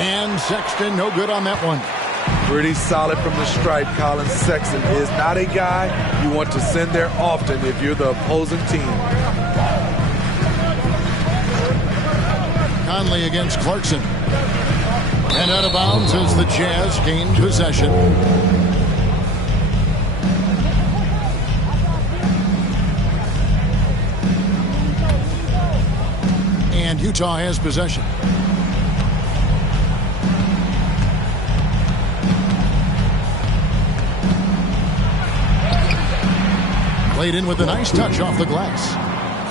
And Sexton, no good on that one. Pretty solid from the stripe. Colin Sexton is not a guy you want to send there often if you're the opposing team. Conley against Clarkson. And out of bounds as the Jazz gain possession. And Utah has possession. Played in with a nice touch off the glass.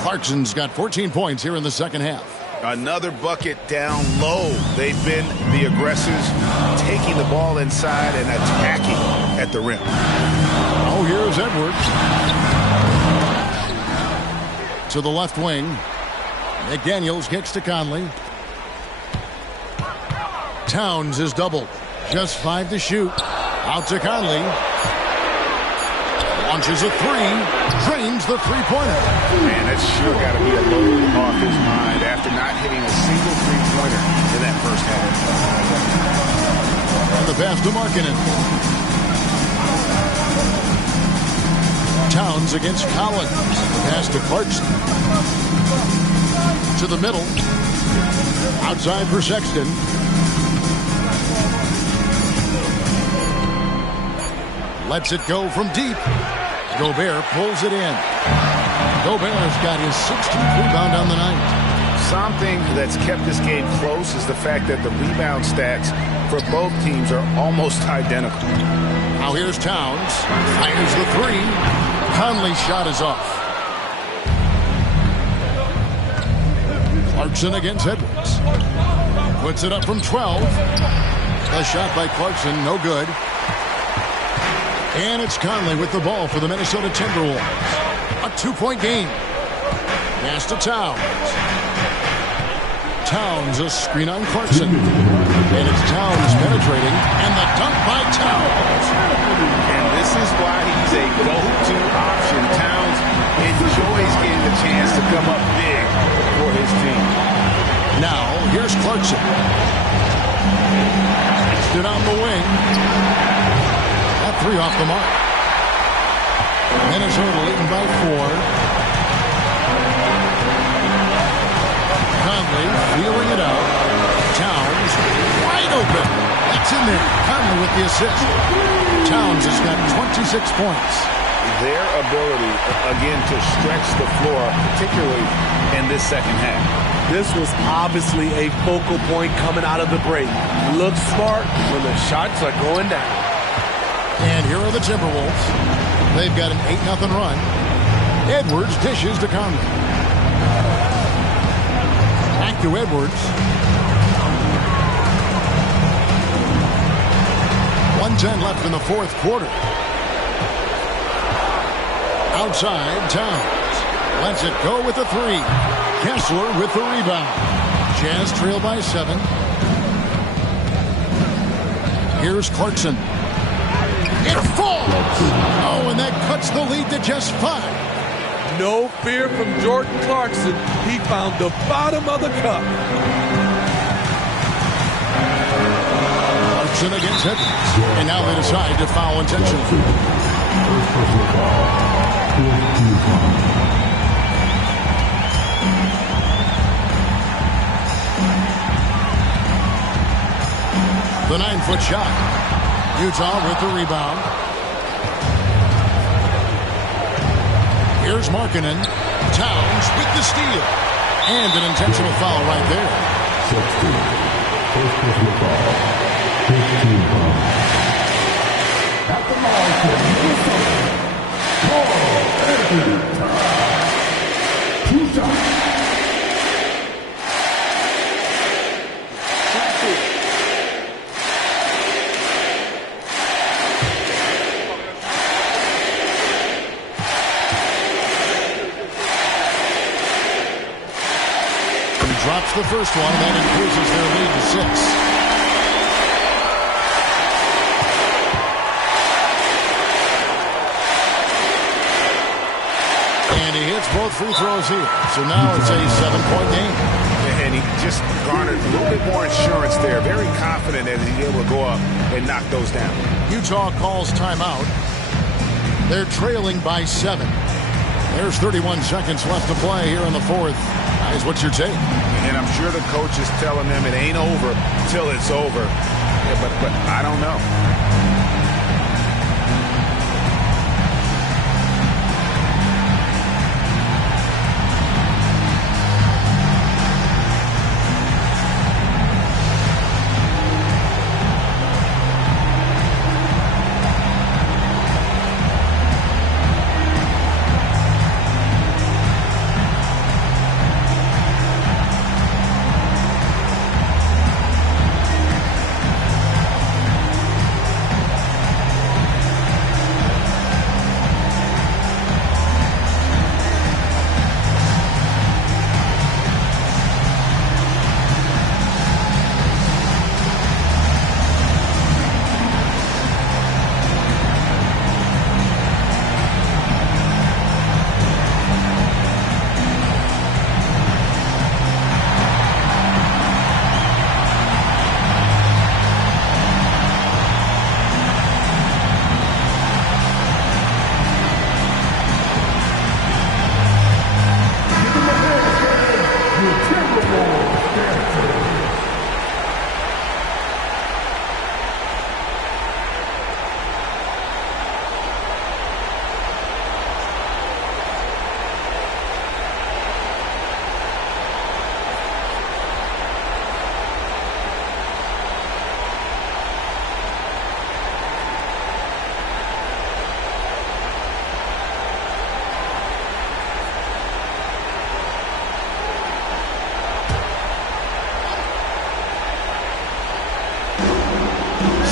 Clarkson's got 14 points here in the second half. Another bucket down low. They've been the aggressors, taking the ball inside and attacking at the rim. Oh, here's Edwards. To the left wing. McDaniels kicks to Conley. Towns is doubled. Just 5 to shoot. Out to Conley. Launches a three. Drains the three-pointer. Man, that's sure got to be a load off his mind after not hitting a single three-pointer in that first half. And the pass to Markkanen. Towns against Collins. Pass to Clarkson. To the middle. Outside for Sexton. Lets it go from deep. Gobert pulls it in. Gobert's got his 16th rebound on the night. Something that's kept this game close is the fact that the rebound stats for both teams are almost identical. Now here's Towns. Fires the three. Conley's shot is off. Clarkson against Edwards. Puts it up from 12. A shot by Clarkson, no good. And it's Conley with the ball for the Minnesota Timberwolves. A 2-point game. Pass to Towns. Towns, a screen on Clarkson. And it's Towns penetrating. And the dunk by Towns. And this is why he's a go-to option. Towns enjoys getting the chance to come up big for his team. Now, here's Clarkson. Stood on the wing. Three off the mark. Minnesota leading by 4. Conley wheeling it out. Towns wide open. That's in there. Conley with the assist. Towns has got 26 points. Their ability, again, to stretch the floor, particularly in this second half. This was obviously a focal point coming out of the break. Looks smart when the shots are going down. And here are the Timberwolves. They've got an 8-0 run. Edwards dishes to Conley. Back to Edwards. 1:10 left in the fourth quarter. Outside, Towns. Lets it go with the three. Kessler with the rebound. Jazz trail by 7. Here's Clarkson. It falls! Oh, and that cuts the lead to just 5. No fear from Jordan Clarkson. He found the bottom of the cup. Clarkson against Edwards. And now they decide to foul intentionally. The 9-foot shot. Utah with the rebound. Here's Markkanen. Towns with the steal. And an intentional foul right there. 16. First personal foul. 15 foul. At the line for Minnesota, Carl Anthony Towns. 2 shots. Drops the first one, and that increases their lead to 6. And he hits both free throws here. So now it's a 7-point game. And he just garnered a little bit more insurance there. Very confident that he's able to go up and knock those down. Utah calls timeout. They're trailing by 7. There's 31 seconds left to play here in the fourth. Guys, what's your take? And I'm sure the coach is telling them it ain't over till it's over. Yeah, but I don't know.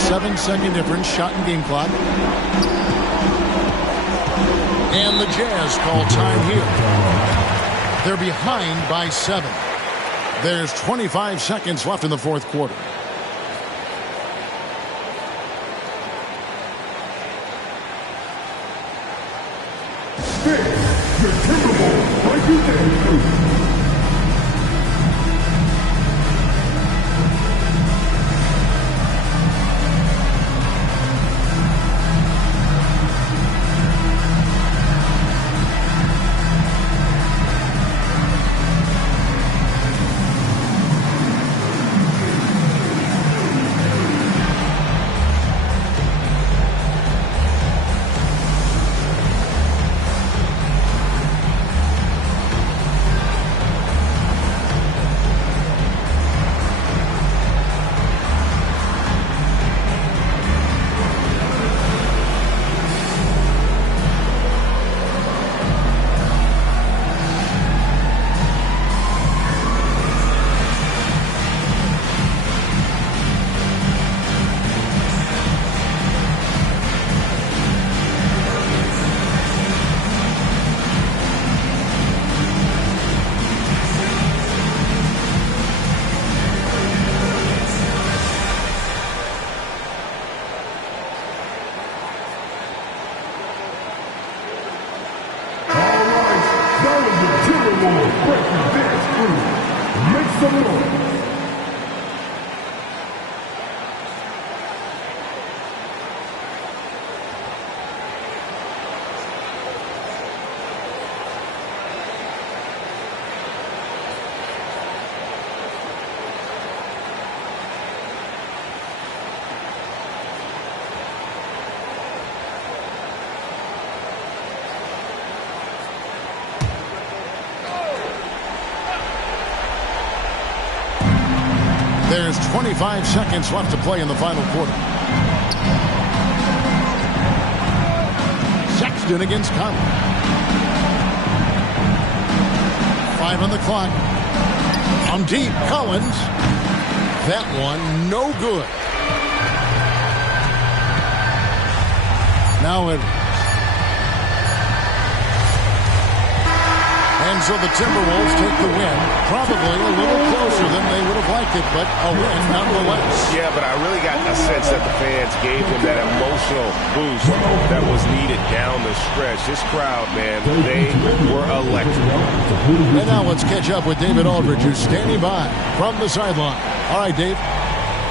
7-second difference, shot and game clock. And the Jazz call time here. They're behind by 7. There's 25 seconds left in the fourth quarter. Your Timberwolves breaking dance. There's 25 seconds left to play in the final quarter. Sexton against Conley. 5 on the clock. On deep, Collins. That one, no good. Now it. And so the Timberwolves take the win. Probably a little closer than they would have liked it, but a win nonetheless. Yeah, but I really got a sense that the fans gave them that emotional boost that was needed down the stretch. This crowd, man, they were electric. And now let's catch up with David Aldridge, who's standing by from the sideline. All right, Dave.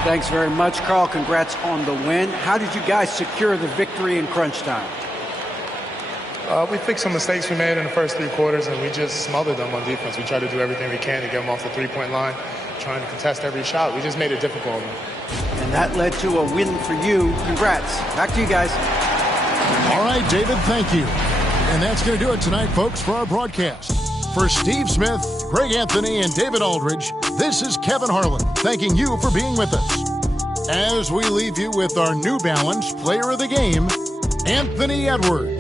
Thanks very much, Carl. Congrats on the win. How did you guys secure the victory in crunch time? We fixed some mistakes we made in the first 3 quarters, and we just smothered them on defense. We tried to do everything we can to get them off the three-point line, trying to contest every shot. We just made it difficult. And that led to a win for you. Congrats. Back to you guys. All right, David, thank you. And that's going to do it tonight, folks, for our broadcast. For Steve Smith, Greg Anthony, and David Aldridge, this is Kevin Harlan, thanking you for being with us. As we leave you with our New Balance Player of the Game, Anthony Edwards.